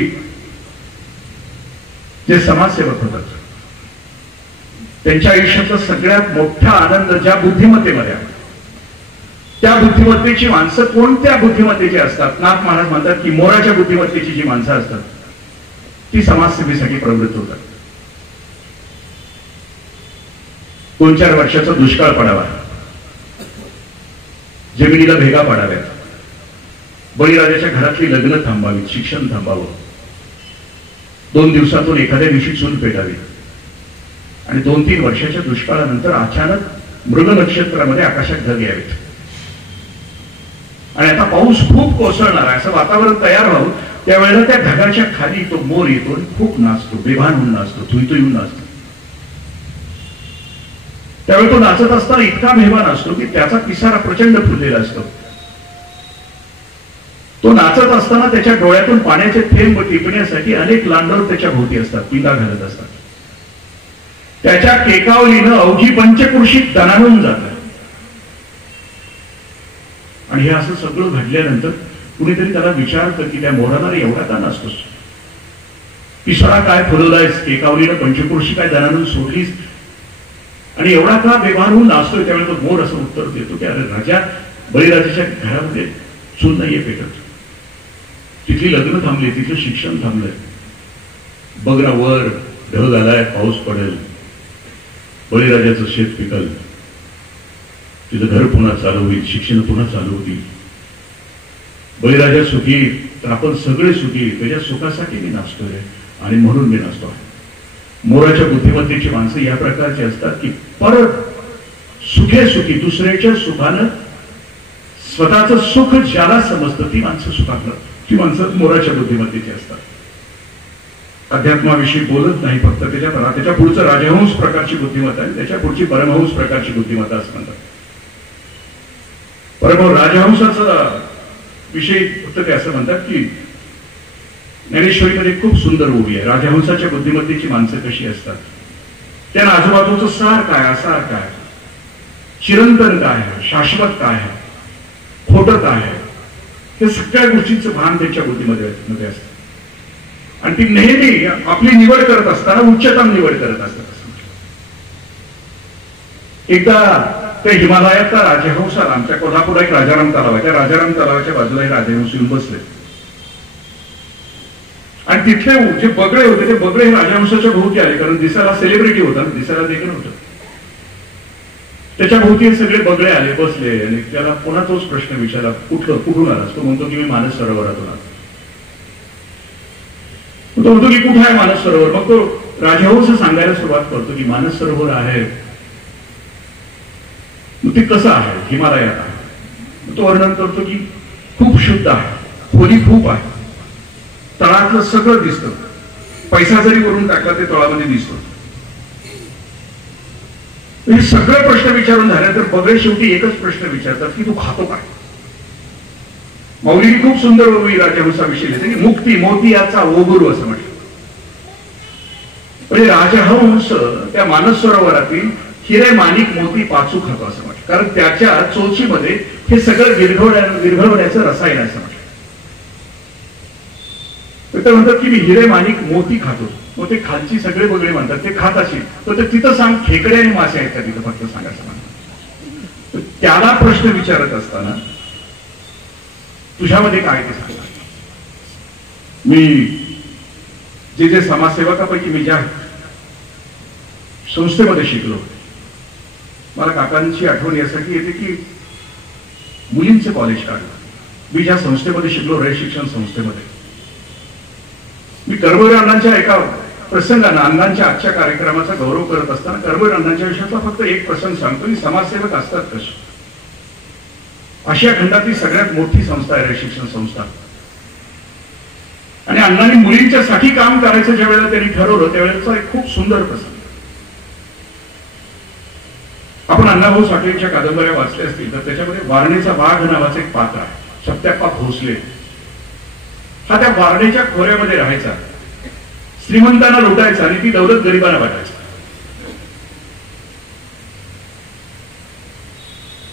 जे समाजसेवक होतात त्यांच्या आयुष्यातला सगळ्यात मोठा आनंद ज्या बुद्धिमत्तेमध्ये आहे, त्या बुद्धिमत्तेची माणसं कोणत्या बुद्धिमत्तेची असतात. नाथ महाराज म्हणतात की मोराच्या बुद्धिमत्तेची जी माणसं असतात ती समाजसेवेसाठी प्रवृत्त होतात. 2-4 वर्षाचा दुष्काळ पडावा, जमिनीला भेगा पाडाव्यात, बळीराजाच्या घरातली लग्न थांबावीत, शिक्षण थांबावं, 2 दिवसातून एखाद्या दिवशी चूल पेटावी आणि 2-3 वर्षाच्या दुष्काळानंतर अचानक मृग नक्षत्रामध्ये आकाशात ढग यावेत आणि आता पाऊस खूप कोसळणार आहे असं वातावरण तयार व्हावं. त्यावेळेला त्या ढगाच्या खाली तो मोर येतो आणि खूप नाचतो, बेभान होऊन नाचतो, थुईथुईहून नाचतो. त्यावेळी तो नाचत असताना इतका बेभान असतो की त्याचा पिसारा प्रचंड फुललेला असतो. तो नाचत असताना त्याच्या डोळ्यातून पाण्याचे थेंब टिपण्यासाठी अनेक लांडोर त्याच्या भोवती असतात, पिंगा घालत असतात. त्याच्या केकावलीनं अवघी पंचकृषीत दणाणून जात आणि हे असं सगळं घडल्यानंतर कुणीतरी त्याला विचारतं की त्या मोराला रे एवढा का नाचतोस, पिसळा काय फुलवलायस, एकावरीनं पंचक्रोशी काय दणानून सोडलीस आणि एवढा का बेभान होऊन नाचतोय. त्यावेळी तो मोर असं उत्तर देतो की अरे राजा, बळीराजाच्या घरामध्ये चूल नाहीये पेटत, तिथली लग्न थांबली, तिथलं शिक्षण थांबलंय, बघ ना वर ढग आलाय, पाऊस पडेल, बळीराजाचं शेत पिकल, तिथं घर पुन्हा चालू होईल, शिक्षण पुन्हा चालू होतील, बळीराजा सुखी तर आपण सगळे सुखी, त्याच्या सुखासाठी मी नाचतोय रे, आणि म्हणून मी नाचतो. मोराच्या बुद्धिमत्तेची माणसं या प्रकारची असतात की परत सुखे सुखी दुसऱ्याच्या सुखानं स्वतःचं सुख ज्याला समजतं ती माणसं सुखातलं, ती माणसं मोराच्या बुद्धिमत्तेची असतात. अध्यात्माविषयी बोलत नाही फक्त, त्याच्या पुढचं राजहंस प्रकारची बुद्धिमत्ता आहे, त्याच्या पुढची परमहंस प्रकारची बुद्धिमत्ता असं म्हणतात. राजहंसाचा विषयी फक्त ते असं म्हणतात की ज्ञानेश्वरीमध्ये खूप सुंदर ओवी आहे, राजहंसाच्या बुद्धिमत्तेची माणसं कशी असतात, त्यांना आजूबाजूचं सार काय, असार काय, चिरंतन काय आहे, शाश्वत काय आहे, खोटं काय आहे, हे सगळ्या गोष्टींचं भान त्यांच्या बुद्धीमध्ये असतं. आणि ती नेहमी आपली निवड करत असताना उच्चतम निवड करत असतात. एकदा त्या हिमालयाचा राजहंस आला, आमच्या कोल्हापूर एक राजाराम तलाव आहे, त्या राजाराम तलावाच्या बाजूला एक राजहंस येऊन बसले आणि तिथले जे बगळे होते ते बगळे हे राजहंसाच्या भोवती आले, कारण दिसायला सेलिब्रिटी होता, दिसायला देखील होतं. त्याच्या भोवती सगळे बगळे आले, बसले आणि त्याला पुन्हा तोच प्रश्न विचारला, कुठून आलास? तो म्हणतो की मी मानस सरोवरातून आलो. तो म्हणतो की कुठे आहे मानस सरोवर? मग तो राजहंस सांगायला सुरुवात करतो की मानस सरोवर आहे, मग ते कसं आहे? हिमालयात आहे. तो वर्णन करतो की खूप शुद्ध आहे, खोली खूप आहे, तळातलं सगळं दिसतं, पैसा जरी वरून टाकला ते तळामध्ये दिसतं. हे सगळे प्रश्न विचारून झाल्यानंतर बगळे शेवटी एकच प्रश्न विचारतात की तू खातो काय? मौलीने खूप सुंदर ओवी राजहंसाविषयी लिहिते की मुक्ती मोती याचा ओगुरू असं म्हटलं. म्हणजे राजहंस त्या मानस सरोवरातील हिरे माणिक मोती पाचू खातो असं म्हटलं, कारण त्याच्या चोचीमध्ये हे सगळं विरघळवण्याचं रसायन असं म्हटलं. तर म्हणतात की मी हिरे माणिक मोती खातो. मग ते खालची सगळे बगळे म्हणतात ते खात असेल तर तिथं सांग खेकडे आणि मासे आहेत का तिथं, फक्त सांगायचं म्हणतात. त्याला प्रश्न विचारत असताना तुझ्यामध्ये काय ते सांगा. मी जे समाजसेवकापैकी मी ज्या संस्थेमध्ये शिकलो, मला काकांची आठवण यासाठी येते की मुलींचे कॉलेज काढलं. मी ज्या संस्थेमध्ये शिकलो, रयत शिक्षण संस्थेमध्ये, मी कर्मवीर अण्णांच्या एका प्रसंगानं अण्णांच्या आजच्या कार्यक्रमाचा गौरव करत असताना कर्मवीर अण्णांच्या विषयाचा फक्त एक प्रसंग सांगतो की समाजसेवक असतात कसे. आशिया खंडातली सगळ्यात मोठी संस्था आहे रयत शिक्षण संस्था, आणि अण्णांनी मुलींच्यासाठी काम करायचं ज्या वेळेला त्यांनी ठरवलं त्यावेळेचा एक खूप सुंदर प्रसंग. आपण अण्णाभाऊ साठेंच्या कादंबऱ्या वाचल्या असतील तर त्याच्यामध्ये वारणेचा वाघ नावाचं एक पात्र आहे, सत्याप्पा भोसले. हा त्या वारणेच्या खोऱ्यामध्ये राहायचा, श्रीमंतांना लुटायचा आणि ती दौलत गरिबांना वाटायची.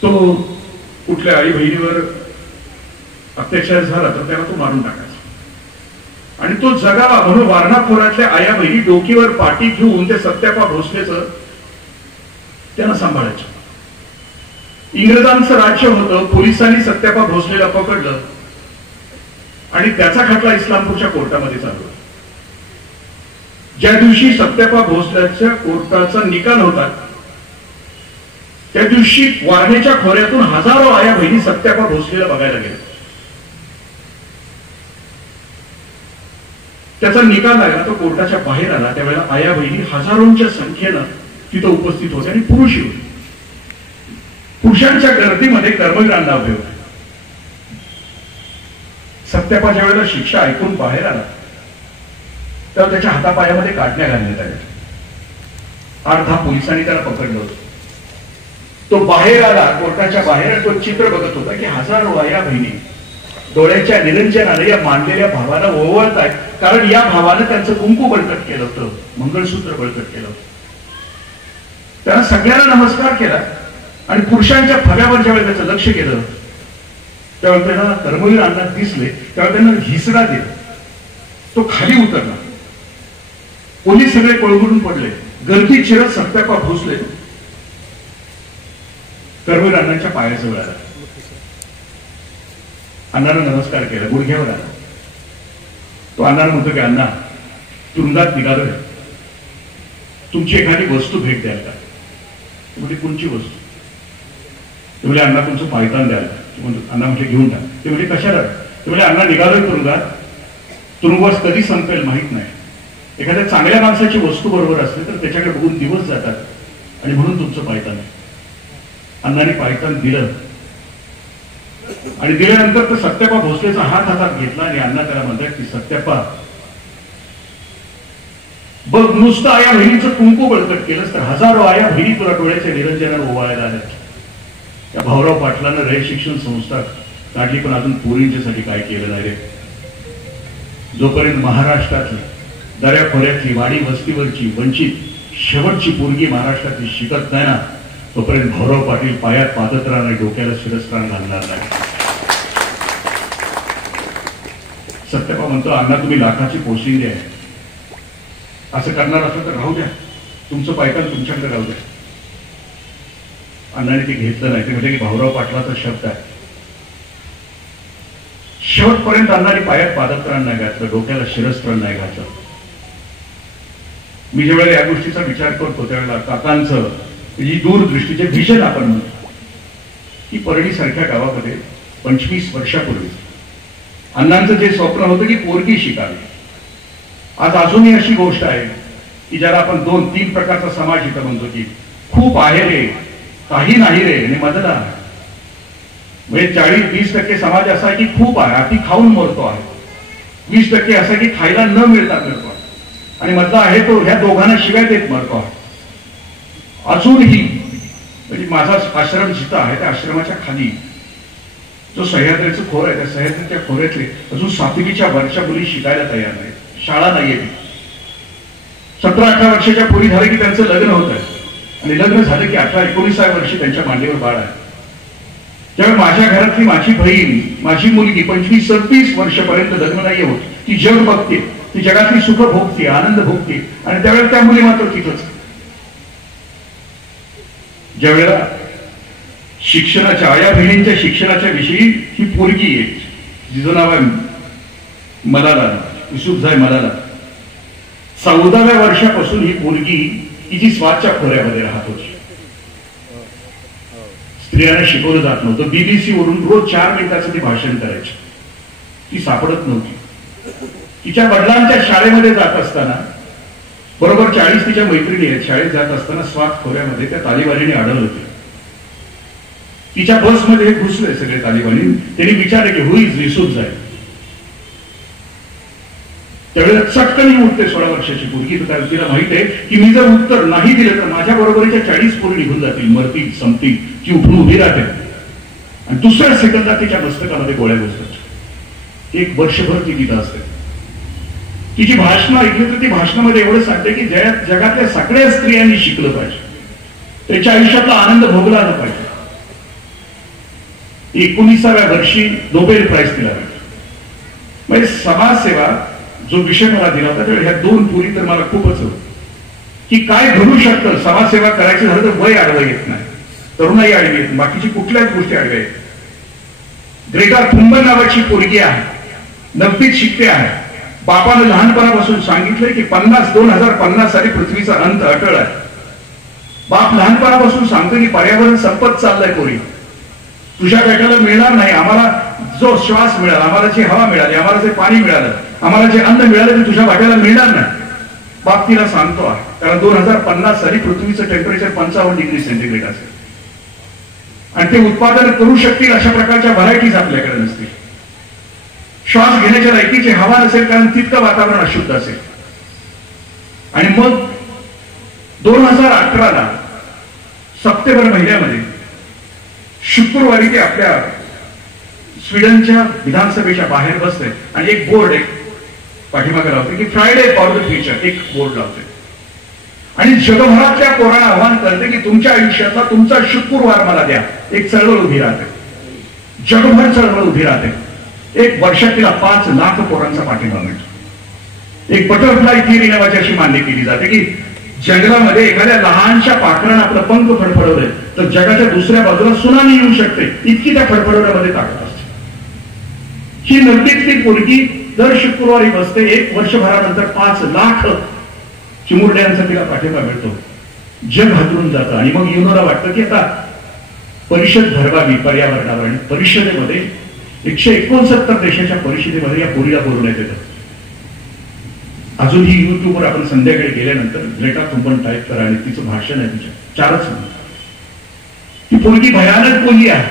तो कुठल्या आई बहिणीवर अत्याचार झाला तर त्याला तो मारून टाकायचा आणि तो जगावा म्हणून वारणा खोऱ्यातल्या आया बहिणी डोकीवर पाटी घेऊन ते सत्याप्पा भोसलेचं त्यांना सांभाळायचं. इंग्रजांचं राज्य होतं, पोलिसांनी सत्याप्पा भोसलेला पकडलं आणि त्याचा खटला इस्लामपूरच्या कोर्टामध्ये चालू. ज्या दिवशी सत्याप्पा भोसल्याच्या कोर्टाचा निकाल होता त्या दिवशी वारणेच्या खोऱ्यातून हजारो आया बहिणी सत्याप्पा भोसलेला बघायला गेल्या. त्याचा निकाल आला, तो कोर्टाच्या बाहेर आला, त्यावेळेला आया बहिणी हजारोंच्या संख्येनं तिथं उपस्थित होते आणि पुरुषही होते. पुरुषांच्या गर्दीमध्ये कर्मवीरांना उभे होते. सत्याप्पाच्या वेळेला शिक्षा ऐकून बाहेर आला तेव्हा त्याच्या हातापायामध्ये काटण्या घालण्यात आल्या. अर्धा पोलिसांनी त्याला पकडलं होतं. तो बाहेर आला कोर्टाच्या बाहेर, तो चित्र बघत होता की हजारो आया बहिणी डोळ्याच्या निरंजनाने या मानलेल्या भावाला ओवाळत आहेत, कारण या भावानं त्यांचं कुंकू बळकट केलं होतं, मंगळसूत्र बळकट केलं होतं. त्यानं सगळ्यांना नमस्कार केला आणि पुरुषांच्या फव्यावर ज्यावेळी त्याचं लक्ष गेलं तेव्हा त्यांना कर्मवीर अण्णा दिसले, तेव्हा त्यांना हिसडा दिला. तो खाली उतरला. पोलीस सगळे पळवून पडले. गर्दी चिरत सत्यापा भोसले कर्मवीर अण्णांच्या पायाजवळ आला. अण्णांना नमस्कार केला, गुडघ्यावर आला. तो अण्णांना म्हणतो की अण्णा, तुरुंगात निघालोय, तुमची एखादी वस्तू भेट द्याल का? म्हणजे कोणची वस्तू? ते म्हणजे अण्णा तुमचं पायतान द्याल. अण्णा म्हणजे घेऊन टाक. ते म्हणजे कशाला? ते म्हणजे अण्णा निघालोय तुरुंगात, तुरुंगवास कधी संपेल माहित नाही. एखाद्या चांगल्या माणसाची वस्तू बरोबर असते तर त्याच्याकडे बघून दिवस जातात आणि म्हणून तुमचं पायतान आहे. अण्णाने पायतान दिलं आणि दिल्यानंतर तर सत्यापा भोसलेचा हात हातात घेतला आणि अण्णा त्याला म्हणतात की सत्यापा, बघ, नुसतं आया बहिणीचं कुंकू बळकट केलंस तर हजारो आया बहिणी तुला डोळ्याच्या निरंजनावर ओवाळायला आल्या. त्या भाऊराव पाटलांना रयत शिक्षण संस्था काढली, पण अजून पोरींच्यासाठी काय केलं नाही रे. जोपर्यंत महाराष्ट्रातली दऱ्याखोऱ्यातली वाडी वस्तीवरची वंचित शेवटची पोरगी महाराष्ट्रातली शिकत नाही ना, तोपर्यंत भाऊराव पाटील पायात पादत्राण आणि डोक्याला शिरस्त्राण घालणार नाही. सत्यपा म्हणतो, अण्णा तुम्ही लाखाची पोशिंदी आहे, असं करणार असलं तर राहू द्या, तुमचं पायतान तुमच्याकडे राहू द्या. अण्णाने ते घेतलं नाही. ते म्हणजे की भाऊराव पाटलाचा शब्द आहे. शेवटपर्यंत अण्णाने पायात पादत्राण नाही घातलं, डोक्याला शिरस्त्राण नाही घातलं. मी ज्यावेळेला या गोष्टीचा विचार करतो त्यावेळेला काकांचं जी दूरदृष्टीचे विजन आपण म्हणतो, की परळी सारख्या गावामध्ये 25 वर्षापूर्वी अण्णांचं जे स्वप्न होतं की पोरगी शिकावी. आज अजूनही अशी गोष्ट आहे की ज्याला आपण 2-3 प्रकारचा समाज इथं म्हणतो की खूप आहे रे, काही नाही रे आणि मधला आहे. म्हणजे 40-20% समाज असा आहे की खूप आहे, अति खाऊन मरतो आहे. 20% असा की खायला न मिळता मरतो आहे. आणि मधला आहे तो ह्या दोघांना शिवाय देत मरतो आहे. अजूनही म्हणजे माझा आश्रम जिथं आहे त्या आश्रमाच्या खाली जो सह्याद्रीचं खोर आहे, त्या सह्याद्रीच्या खोऱ्यातले अजून 7वीच्या वरच्या मुली शिकायला तयार नाही. शाळा नाहीये. 17-18 वर्षाच्या पोरी झाले की त्यांचं लग्न होत आहे आणि लग्न झालं की 18-19 वर्षी त्यांच्या मांडीवर बाळ आहे. त्यामुळे माझ्या घरातली माझी बहीण, माझी मुलगी 25-26 वर्षापर्यंत लग्न नाही होत. ती जग बघते, ती जगातली सुख भोगते, आनंद भोगते आणि त्यावेळेला त्या मुली मात्र तिथंच. ज्यावेळेला शिक्षणाच्या आया बहिणींच्या शिक्षणाच्या विषयी ही पोरगी आहे, जिचं नाव आहे मलाला, युसुफजाई मलाला. 14व्या वर्षापासून ही पोरगी हिची स्वादच्या खोऱ्यामध्ये राहत होती. स्त्रियांना शिकवलं जात नव्हतं. BBC वरून रोज 4 मिनिटाचं ती भाषण करायची. ती सापडत नव्हती. तिच्या वडिलांच्या शाळेमध्ये जात असताना बरोबर 40 तिच्या मैत्रिणी आहेत. शाळेत जात असताना स्वाद खोऱ्यामध्ये त्या तालिबानीने अडवलं होते. तिच्या बसमध्ये घुसले सगळे तालिबानी. त्यांनी विचारले की हु इज युसुफजाई. त्यावेळेला चटकन ही उठते 16 वर्षाची पोरगी. तिला माहित आहे की मी जर उत्तर नाही दिलं तर माझ्या बरोबरीच्या 40 पोरी निघून जातील, मरतील, संपतील. ती उठून उभी राहते आणि दुसऱ्या सेकंदात तिच्या मस्तकामध्ये गोळ्या घुसतात. 1 वर्षभर ती तिथं असते. तिची भाषणं ऐकली तर ती भाषणामध्ये एवढं सांगते की जगातल्या सगळ्या स्त्रियांनी शिकलं पाहिजे, त्याच्या आयुष्यातला आनंद भोगला आला पाहिजे. 19व्या वर्षी नोबेल प्राइज दिला पाहिजे. म्हणजे समाजसेवा जो विषय मला दिला होता त्यावेळी ह्या 2 पोरी तर मला खूपच होत की काय घडू शकतं. समाजसेवा करायचं झालं तर वय आडवं येत नाही, तरुणाई आडवी येत, बाकीची कुठल्याच गोष्टी आडव्या येत. ग्रेटा थुंबर्ग नावाची पोरगी आहे, 9वीत शिकते आहे. बापानं लहानपणापासून सांगितलंय की 2050 साली पृथ्वीचा अंत अटळ आहे. बाप लहानपणापासून सांगतो की पर्यावरण संपत चाललंय पोरी, तुझ्या बेटाला मिळणार नाही. आम्हाला जो श्वास मिळाला, आम्हाला जी हवा मिळाली, आम्हाला जे पाणी मिळालं, आम्हाला जे अन्न मिळालं ते तुझ्या वाट्याला मिळणार नाही. बाप तिला सांगतो आहे. कारण 2050 साली पृथ्वीचं टेम्परेचर 55 डिग्री सेंटीग्रेड असेल आणि ते उत्पादन करू शकतील अशा प्रकारच्या व्हरायटीज आपल्याकडे नसतील. श्वास घेण्याच्या लायकीची हवा नसेल कारण तितकं वातावरण अशुद्ध असेल. आणि मग 2018ला सप्टेंबर महिन्यामध्ये शुक्रवारी ते आपल्या स्वीडनच्या विधानसभेच्या बाहेर बसते आणि एक बोर्ड पाठीमागे लावते की फ्रायडे फॉर द फ्युचर, एक बोर्ड लावते आणि जगभरातल्या पोरांना आव्हान करते की तुमच्या आयुष्यातला तुमचा शुक्रवार मला द्या. एक चळवळ उभी राहते. जगभर चळवळ उभी राहते. एक वर्षात तिला 5 लाख पोरांचा पाठिंबा मिळतो. एक बटरफ्लाय थिअरी नावाची अशी मान्य केली जाते की जंगलामध्ये एखाद्या लहानशा पाखरानं आपलं पंख फडफडवलंय तर जगाच्या दुसऱ्या बाजूला सुनामी येऊ शकते, इतकी त्या फडफडवण्यामध्ये ताकद असते. ही नदीतली पोरगी दर शुक्रवारी बसते. 1 वर्षभरानंतर 5 लाख चिमुरड्यांचा तिला पाठिंबा मिळतो. जग हातरून जातं आणि मग युनोला वाटतं की आता परिषद भरवावी पर्यावरणावर. आणि परिषदेमध्ये 169 देशाच्या परिषदेमध्ये या पोरीला बोलवण्यात येतं. अजूनही युट्यूबवर आपण संध्याकाळी गेल्यानंतर ग्रेटा थुंबर्ग टाईप करा आणि तिचं भाषण आहे तिच्या 4च मिनिट. ती पोरगी भयानक बोलली आहे.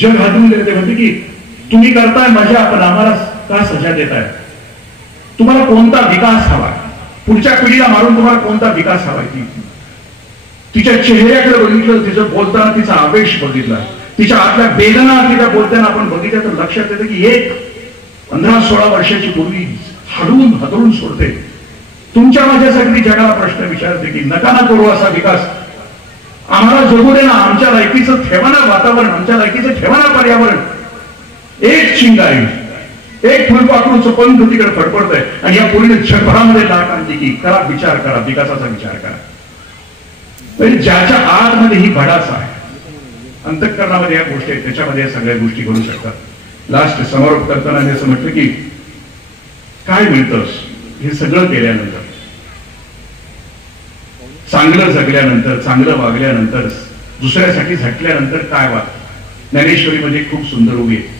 जग हातून देते, म्हणते की तुम्ही करताय मजा पण आम्हाला का सजा देताय? तुम्हाला कोणता विकास हवा? पुढच्या पिढीला मारून तुम्हाला कोणता विकास हवाय? तिच्या चेहऱ्याकडे बघितलं, तिचं बोलताना तिचा आवेश बघितला, तिच्या आतल्या वेदना तिला बोलताना आपण बघितलं तर लक्षात येतं की एक 15-16 वर्षाची मुलगी हादरून सोडते. तुमच्या माझ्यासाठी जगाला प्रश्न विचारते की नका ना करू असा विकास, आम्हाला जगू दे ना, आमच्या लायकीचं ठेवाना वातावरण, आमच्या लायकीचं ठेवाना पर्यावरण. एक चिंगारी, एक फुलपाखरूचं पंख तिकडे फडफडतंय आणि या पोरीने जगभरामध्ये लाट आणली की करा विचार करा, विकासाचा विचार करा. ज्याच्या आतमध्ये ही भडास आहे, अंतःकरणामध्ये या गोष्टी आहेत, त्याच्यामध्ये या सगळ्या गोष्टी घडू शकतात. लास्ट समारोप करताना मी असं म्हटलं की काय मिळतं हे सगळं केल्यानंतर, चांगलं जगल्यानंतर, चांगलं वागल्यानंतर, दुसऱ्यासाठी झटल्यानंतर काय वाटतं? ज्ञानेश्वरीमध्ये खूप सुंदर उभी आहे.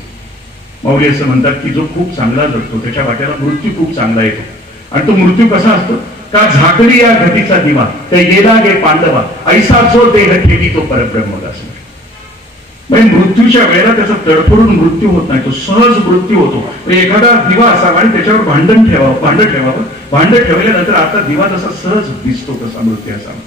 माऊली असं म्हणतात की जो खूप चांगला जगतो त्याच्या वाट्याला मृत्यू खूप चांगला येतो. आणि तो मृत्यू कसा असतो? का झाकली या घटीचा दिवा, त्या गेला गे पांडवा, ऐसा जो देह ठेवी तो परब्रह्म. असं म्हणजे मृत्यूच्या वेळेला त्याचा तडफडून मृत्यू होत नाही, तो सहज मृत्यू होतो. एखादा दिवा असावा आणि त्याच्यावर भांड ठेवावं. भांड ठेवल्यानंतर आता दिवा जसा सहज दिसतो तसा मृत्यू असावा.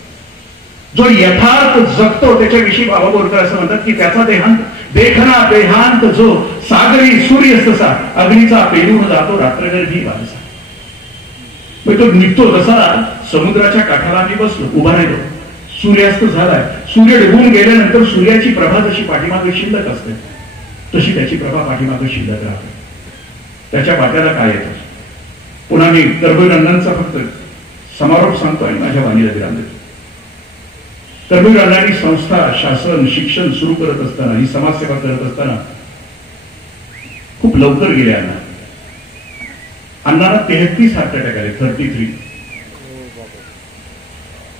जो यथार्थ जगतो त्याच्याविषयी बाबा बोलकर असं म्हणतात की त्याचा देहांत देखना देहांत जो सागरी सूर्य तसा अग्नीचा पेरून जातो रात्रगर्भी वारसा. तो निघतो जसा समुद्राच्या काठाला आम्ही बसलो, उभा राहिलो, सूर्यास्त झालाय, सूर्य डुबून गेल्यानंतर सूर्याची प्रभा जशी पाठीमागे शिल्लक असते तशी त्याची प्रभा पाठीमागे शिल्लक राहते. त्याच्या वाट्याला काय येतं? पुन्हा मी कर्बुरअण्णांचा फक्त समारोप सांगतो आणि माझ्या वाणीला विराम देतो. कर्बुरअण्णांनी संस्था, शासन, शिक्षण सुरू करत असताना, ही समाजसेवा करत असताना खूप लवकर गेले. अण्णांना 33 हार्ट अटॅक आले. 33.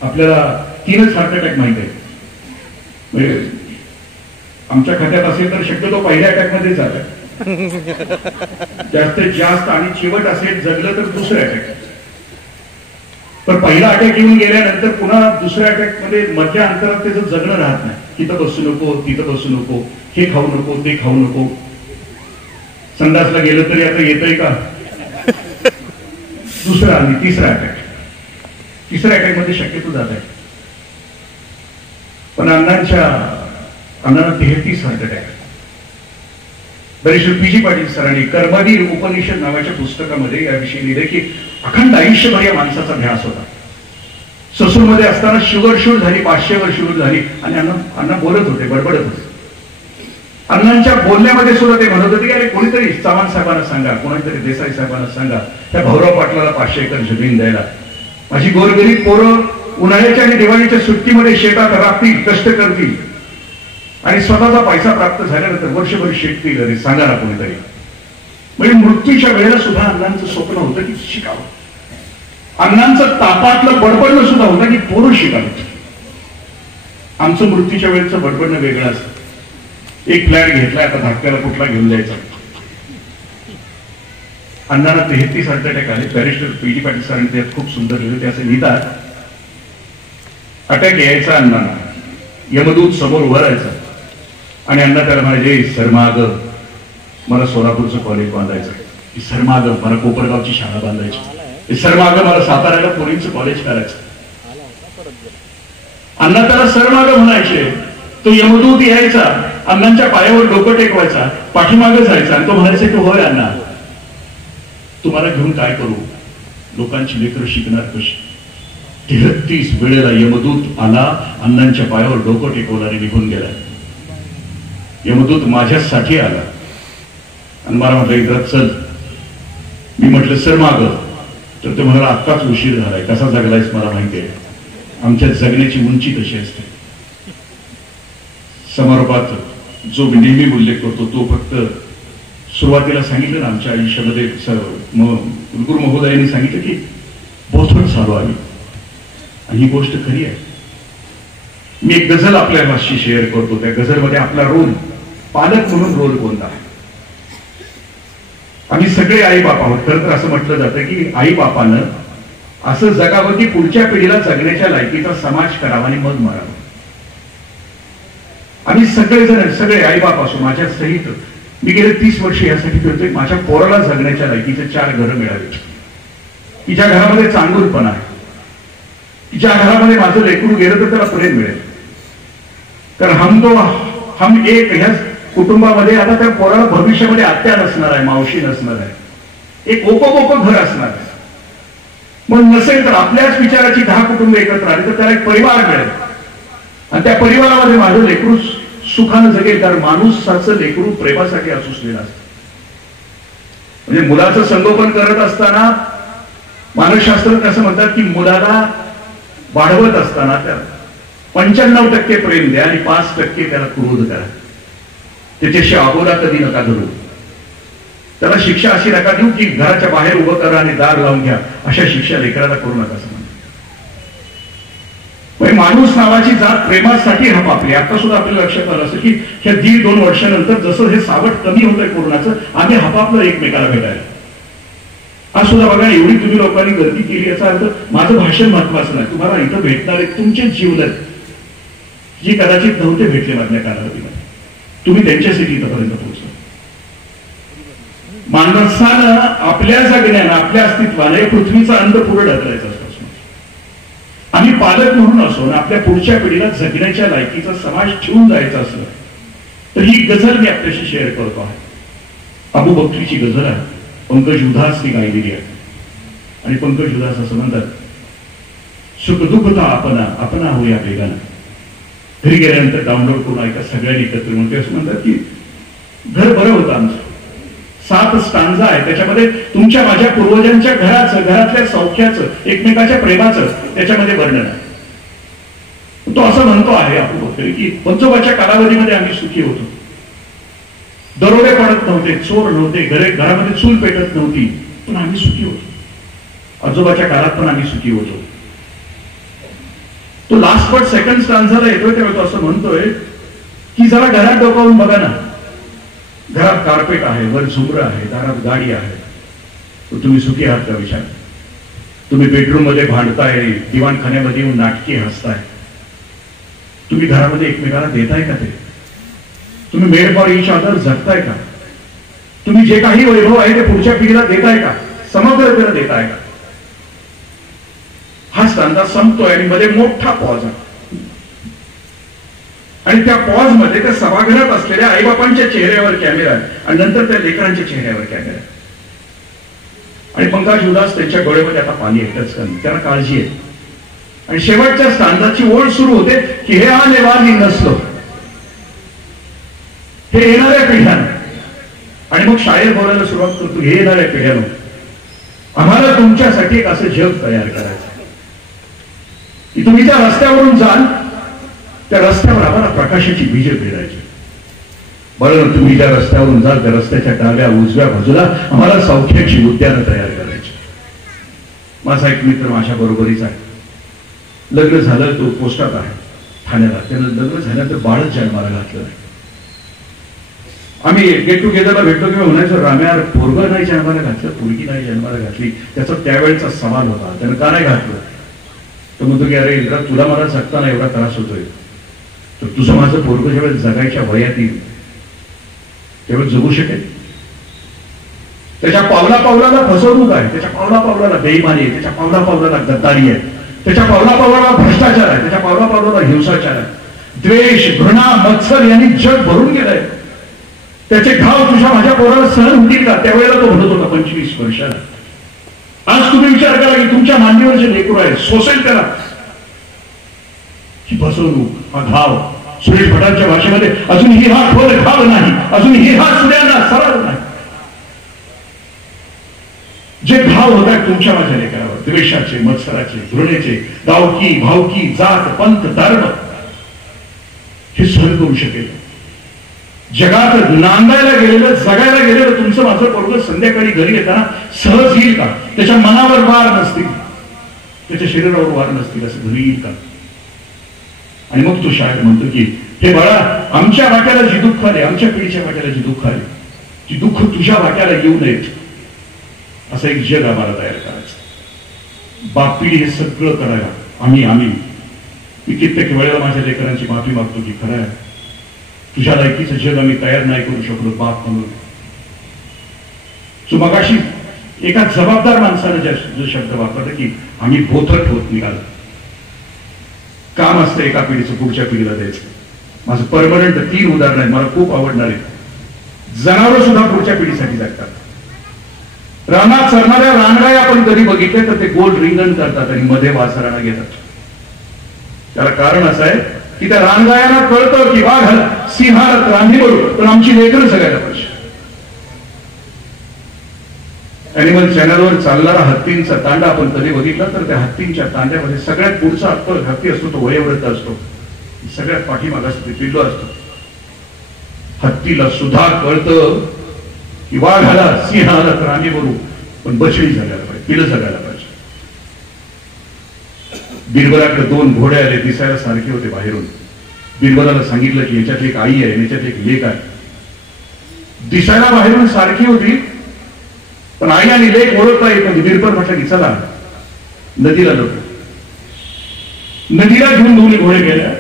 आपल्याला 3च हार्ट अटॅक माहित आहे. म्हणजे आमच्या खात्यात असेल तर शक्यतो पहिल्या अटॅक मध्ये जात जास्तीत जास्त, आणि चिवट असेल जगलं तर दुसऱ्या अटॅक. पण पहिला अटॅक येऊन गेल्यानंतर पुन्हा दुसऱ्या अटॅक मध्ये मधल्या अंतरात त्याचं जगणं राहत नाही. तिथं बसू नको, तिथं बसू नको, हे खाऊ नको, ते खाऊ नको. संडासला गेलं तरी आता येतंय का? दुसरा आणि तिसरा अटॅक. तिसऱ्या अटॅक मध्ये शक्यतो जात आहे. पण अण्णांना 33 हार्ट अटॅक. बरेचसे पीजी पाटील सरांनी कर्मवीर उपनिषद नावाच्या पुस्तकामध्ये याविषयी लिहिले की अखंड आयुष्यभर या माणसाचा ध्यास होता. ससूरमध्ये असताना शुगर शूट झाली, 500 वर शुगर झाली आणि अण्णा बोलत होते, बडबडत होते. अण्णांच्या बोलण्यामध्ये सुद्धा ते म्हणत होते की अरे कोणीतरी चव्हाण साहेबांना सांगा, कोणीतरी देसाई साहेबांना सांगा त्या भाऊराव पाटलाला 500 एकर जमीन द्यायला. माझी गोरगरीब पोरं उन्हाळ्याच्या आणि दिवाळीच्या सुट्टीमध्ये शेतात राबतील, कष्ट करतील आणि स्वतःचा पैसा प्राप्त झाल्यानंतर वर्षभर शेततील. अरे सांगा ना कोणीतरी. म्हणजे मृत्यूच्या वेळेला सुद्धा अण्णांचं स्वप्न होतं की शिकावं. अण्णांचं तापातलं बडबडणं सुद्धा होतं की पोरं शिकावं. आमचं मृत्यूच्या वेळेचं बडबडणं वेगळं असतं. एक फ्लॅट घेतलाय, आता धाकट्याला कुठला घेऊन जायचा. अण्णांना 33 हार्ट अटॅक आले. बॅरिस्टर पीजी पाटील सरांनी त्यात खूप सुंदर लिहिलं. ते असं लिहितात, अटॅक यायचा अण्णांना, यमदूत समोर उभा राहायचा आणि अण्णा त्याला म्हणायचे, सर माग मला सोलापूरचं कॉलेज बांधायचं, सर माग मला कोपरगावची शाळा बांधायची, सर माग मला साताऱ्याला पोलींचं कॉलेज करायचं. अण्णा त्याला सर माग म्हणायचे. तो यमदूत यायचा, अण्णांच्या पायावर डोकं टेकवायचा, पाठीमागे जायचा आणि तो म्हणायचा की होय अण्णा, तुम्हाला घेऊन काय करू, लोकांची लेकरं शिकणार कशी. 33 वेळेला यमदूत आला, अण्णांच्या पायावर डोकं टेकवला आणि निघून गेला. यमदूत माझ्यासाठी आला आणि मला म्हटलं इकडं चल. मी म्हटलं सर माग. तर ते म्हणाला आत्ताच उशीर झालाय. कसा जगलायस मला माहिती आहे. आमच्या जगण्याची उंची कशी असते. समारोपात जो मी नेहमी उल्लेख करतो तो फक्त सुरुवातीला सांगितलं ना, आमच्या आयुष्यामध्ये कुलगुरू महोदयांनी सांगितलं की बोथट झालो आम्ही, आणि ही गोष्ट खरी आहे. मी एक गझल आपल्याशी शेअर करतो. त्या गझलमध्ये आपला रोल, पालक म्हणून रोल कोणता आहे. आम्ही सगळे आई बाप आहोत. खरं तर असं म्हटलं जातं की आई बापानं असं जगावं की पुढच्या पिढीला जगण्याच्या लायकीचा समाज करावा आणि मग मरावं. आम्ही सगळेजण, सगळे आई बाप असो, माझ्या सहित मी गेले 30 वर्ष यासाठी फिरतोय माझ्या पोराला जगण्याच्या लायकीचे 4 घरं मिळावी, की ज्या घरामध्ये चांगुलपणा आहे, की ज्या घरामध्ये माझं लेकरू गेलं तर त्याला प्रेम मिळेल. कारण हम एक ह्या कुटुंबामध्ये आता त्या पोराला भविष्यामध्ये आत्या नसणार आहे, मावशी नसणार आहे, एक ओपं घर असणार आहे. मग नसेल तर आपल्याच विचाराची 10 कुटुंब एकत्र आली तर त्याला एक परिवार मिळेल, आणि त्या परिवारामध्ये माझं लेकरू सुखानं जगेल. कारण माणूसाचं लेकरू प्रेमासाठी असुसलेलं असतं. म्हणजे मुलाचं संगोपन करत असताना मानसशास्त्र असं म्हणतात की मुलाला वाढवत असताना त्या 95% प्रेम द्या आणि 5% त्याला क्रोध करा. त्याच्याशी अबोला कधी नका धरू. त्याला शिक्षा अशी नका देऊ की घराच्या बाहेर उभं करा आणि दार लावून घ्या. अशा शिक्षा लेकराला करू नका असं म्हणतात. माणूस नावाची जात प्रेमासाठी हपापली. आता सुद्धा आपल्या लक्षात आलं असं की ह्या 1.5-2 वर्षानंतर जसं हे सावट कमी होतंय कोरोनाचं, आम्ही हपापलं एकमेकाला भेटायला. आज सुद्धा बघा एवढी तुम्ही लोकांनी गर्दी केली. याचा अर्थ माझं भाषण महत्वाचं नाही, तुम्हाला इथं भेटणारे तुमचेच जीवलग जे कदाचित नव्हते भेटले मधल्या कालावधीमध्ये, तुम्ही त्यांच्यासाठी इथंपर्यंत पोहोचला. माणसानं आपल्या जगण्यानं, आपल्या अस्तित्वाने पृथ्वीचा अंत पुढे ढकलायचा असतो. आम्ही पालक म्हणून असो ना आपल्या पुढच्या पिढीला जगण्याच्या लायकीचा समाज ठेवून जायचा असलं तर ही गझल मी आपल्याशी शेअर करतो आहे. अबू बक्रीची गझल आहे. पंकज उदासनी गायलेली आहे. आणि पंकज उदास असं म्हणतात, सुख दुःखता आपणा होया वेगानं. घरी गेल्यानंतर डाउनलोड करून ऐका सगळ्यांनी एकत्र. म्हणते असं म्हणतात की घर बरं होतं आमचं. 7 स्टांजा आहे त्याच्यामध्ये तुमच्या माझ्या पूर्वजांच्या घराचं, घरातल्या सौख्याचं, एकमेकाच्या प्रेमाचं त्याच्यामध्ये वर्णन आहे. तो असं म्हणतो आहे अबू बकरी की पंचोबाच्या कालावधीमध्ये आम्ही सुखी होतो. दरोडे पडत नव्हते, चोर नव्हते, घरामध्ये चूल पेटत नव्हती, पण आम्ही सुखी होतो. आजोबाच्या काळात पण आम्ही सुखी होतो. तो लास्ट बट सेकंड स्टांजाला येतोय तेव्हा तो असं म्हणतोय की जरा घरात डोकावून बघा ना. घरात कार्पेट आहे, वर झुमर आहे, दारात गाडी आहे, तर तुम्ही सुखी आहात का विचार. तुम्ही बेडरूम मध्ये भांडताय, दिवाणखान्यामध्ये येऊन नाटकी हसताय. तुम्ही घरामध्ये एकमेकाला देताय का ते. तुम्ही मेड फॉर इच अदर जगताय का. तुम्ही जे काही वैभव आहे ते पुढच्या पिढीला देताय का, समग्रतेला देताय का. हा स्टांजा संपतोय आणि मध्ये मोठा पॉज आहे. आणि त्या पॉज मध्ये त्या सभागृहात असलेल्या आईबापांच्या चेहऱ्यावर कॅमेरा आहे आणि नंतर त्या लेकरांच्या चेहऱ्यावर कॅमेरा आहे. आणि पंकज उदास त्यांच्या डोळ्यामध्ये आता पाणी एकटंच कमी, त्यांना काळजी आहे. आणि शेवटच्या स्टांजाची ओळ सुरू होते की हे आने वाली नसलो, हे येणाऱ्या पिढ्यानं. आणि मग शायर बोलायला सुरुवात करतो, हे येणाऱ्या पिढ्यानं आम्हाला तुमच्यासाठी एक असं जग तयार करायचं की तुम्ही त्या रस्त्यावरून जाल, त्या रस्त्यावर आम्हाला प्रकाशाची बीजे पेरायची. बरं, तुम्ही ज्या रस्त्यावरून जाल त्या रस्त्याच्या डाव्या उजव्या बाजूला आम्हाला सौख्याची उद्यानं तयार करायची. माझा एक मित्र माझ्या बरोबरीचा आहे. लग्न झालं, तो पोस्टात आहे ठाण्याला. त्यानं लग्न झाल्यानंतर बाळच जन्माला घातलं नाही. आम्ही गेट टुगेदरला भेटलो किंवा म्हणायचं, राम्यार पोरगं नाही जन्माला घातलं, पोरगी नाही जन्माला घातली. त्याचा त्यावेळेचा सवाल होता, त्यानं का नाही घातलं. तर म्हणतो की अरे इंद्रा, तुला मला जगताना एवढा त्रास होतोय, तर तुझं माझं पोरगं ज्यावेळेस जगायच्या वयात येईल त्यावेळेस जगू शकेल. त्याच्या पावला पावलाला फसवणूक आहे, त्याच्या पावला पावलाला बेईमानी आहे, त्याच्या पावला पावलाला गद्दारी आहे, त्याच्या पावला पावलाला भ्रष्टाचार आहे, त्याच्या पावला पावलाला हिंसाचार आहे. द्वेष, घृणा, मत्सर यांनी जग भरून गेलंय. त्याचे घाव तुझ्या माझ्या पोराला सहन होतील का. त्यावेळेला तो म्हणत होता 25 वर्षाला. आज तुम्ही विचार करा की तुमच्या मांडीवर जे लेकरू आहे सोसेल त्याला. ही फसवणूक, हा घाव सुरेश भटांच्या भाषेमध्ये अजूनही हा खोल खाव नाही, अजूनही हा सूर्यांना सरळ नाही. जे भाव होतात तुमच्या माझ्या लेकरावर, द्वेषाचे, मत्सराचे, घृणेचे, गावकी भावकी, जात पंथ धर्म, हे सहन करू शकेल. जगात नांदायला गेलेलं, जगायला गेलेलं तुमचं माझं पोरगं संध्याकाळी घरी येताना सहज येईल का? त्याच्या मनावर वार नसतील, त्याच्या शरीरावर वार नसतील, असं घरी येईल का? आणि मग तो शाळेत म्हणतो की हे बाळा, आमच्या वाट्याला जी दुःख आले, आमच्या पिढीच्या वाट्याला जी दुःख आले, ती दुःख तुझ्या वाट्याला येऊ नयेत, असं एक जग आम्हाला तयार करायचं. बाप पिढी हे सगळं करायला आम्ही मी कित्येक वेळेला माझ्या लेकरांची माफी मागतो की खरं आहे, तुझ्या लायकीचं जग आम्ही तयार नाही करू शकलो बाप म्हणून. सो मगाशी एका जबाबदार माणसानं जो शब्द वापरला की आम्ही बोथट होत निघालो. काम असतं एका पिढीचं पुढच्या पिढीला द्यायचं. माझं परमनंट 3 उदाहरण आहेत, मला खूप आवडणार आहेत. जनावर सुद्धा पुढच्या पिढीसाठी जगतात. रानात चरणाऱ्या रानगाय आपण कधी बघितले तर ते गोल रिंगण करतात आणि मध्ये वासराणा घेतात. त्याला कारण असं आहे की त्या रानगायांना कळतं की वाघाला, सिंहाला रांधी बरोबर, पण आमची लेकरं जगायला पाहिजे. अॅनिमल चॅनलवर चालणारा हत्तींचा तांडा आपण कधी बघितला तर त्या हत्तींच्या तांड्यामध्ये सगळ्यात पुढचा हत्ती असतो तो वयोवृद्ध असतो, सगळ्यात पाठीमाग असतो पिल्लू असतो. हत्तीला सुद्धा कळतं की वाघाला, सिंहाला तर आम्ही बरू, पण बछडी जगायला पाहिजे, पिलं जगायला पाहिजे. बिरबलाकडे 2 घोडे आले, दिसायला सारखे होते बाहेरून. बिरबलाला सांगितलं की याच्यात एक आई आहे, याच्यात एक लेक आहे. दिसायला बाहेरून सारखी होती, पण आई आणि लेक ओळखता येत नाही. बिरबल म्हटलं की चला नदीला लोट. नदीला घेऊन 2 घोडे गेल्या,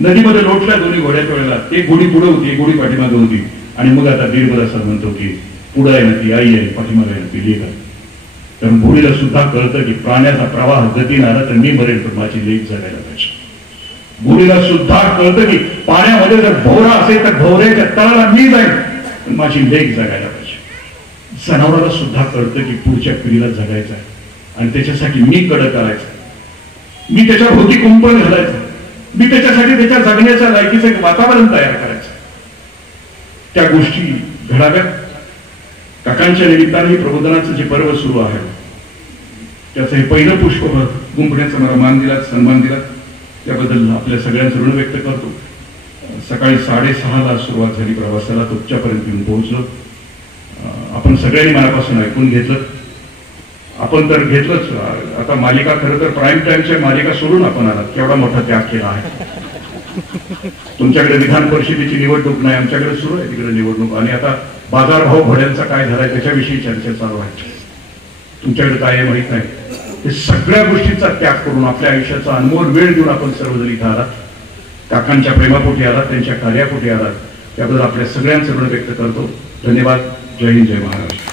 नदीमध्ये लोटल्या 2 घोड्याच्या वेळेला. एक घोडी पुढे होती, एक घोडी पाठीमागे होती. आणि मग आता बिरबल असं म्हणतो की पुढे आहे ना ती आई आहे, पाठीमागे आहे ना ती लेक आहे. कारण घोडीला सुद्धा कळतं की प्राण्याचा प्रवाह गतीने आला तर मी मरेल, पण माझी लेक जगायला पाहिजे. घोडीला सुद्धा कळतं की पाण्यामध्ये जर भोवरा असेल तर भोवऱ्याच्या तळाला मी जाईल, पण माझी लेक जगायला पाहिजे. जनावराला सुद्धा कळतं की पुढच्या पिढीला जगायचं आहे आणि त्याच्यासाठी मी कडक करायचं, मी त्याच्या भोवती कुंपण घालायचं, मी त्याच्यासाठी त्याच्या जगण्याच्या लायकीचं एक वातावरण तयार करायचं. त्या गोष्टी घडाव्यात. काकांच्या निमित्ताने प्रबोधनाचं जे पर्व सुरू आहे त्याचं हे पहिलं पुष्प गुंफण्याचा मला मान दिला, सन्मान दिला, त्याबद्दल आपल्या सगळ्यांचं ऋण व्यक्त करतो. सकाळी 6:30ला सुरुवात झाली प्रवासाला, तुमच्यापर्यंत येऊन पोहोचलो. आपण सगळ्यांनी मनापासून ऐकून घेतलं. आपण तर घेतलंच. आता मालिका खरं तर प्राईम टाइमच्या मालिका सोडून आपण आलात, केवढा मोठा त्याग केला आहे. तुमच्याकडे विधान परिषदेची निवडणूक नाही, आमच्याकडे सुरू आहे तिकडे निवडणूक. आणि आता बाजारभाव घोड्यांचा काय झालाय त्याच्याविषयी चर्चा चालू आहे. तुमच्याकडे काय आहे माहित नाही. हे सगळ्या गोष्टींचा त्याग करून आपल्या आयुष्याचा अनमोल वेळ देऊन आपण सर्वजण इथं आलात. काकांच्या प्रेमापोटी आलात, त्यांच्या कार्यापोटी आलात, त्याबद्दल आपल्या सगळ्यांचं ऋण व्यक्त करतो. धन्यवाद. जय हिंद, जय महाराष्ट्र.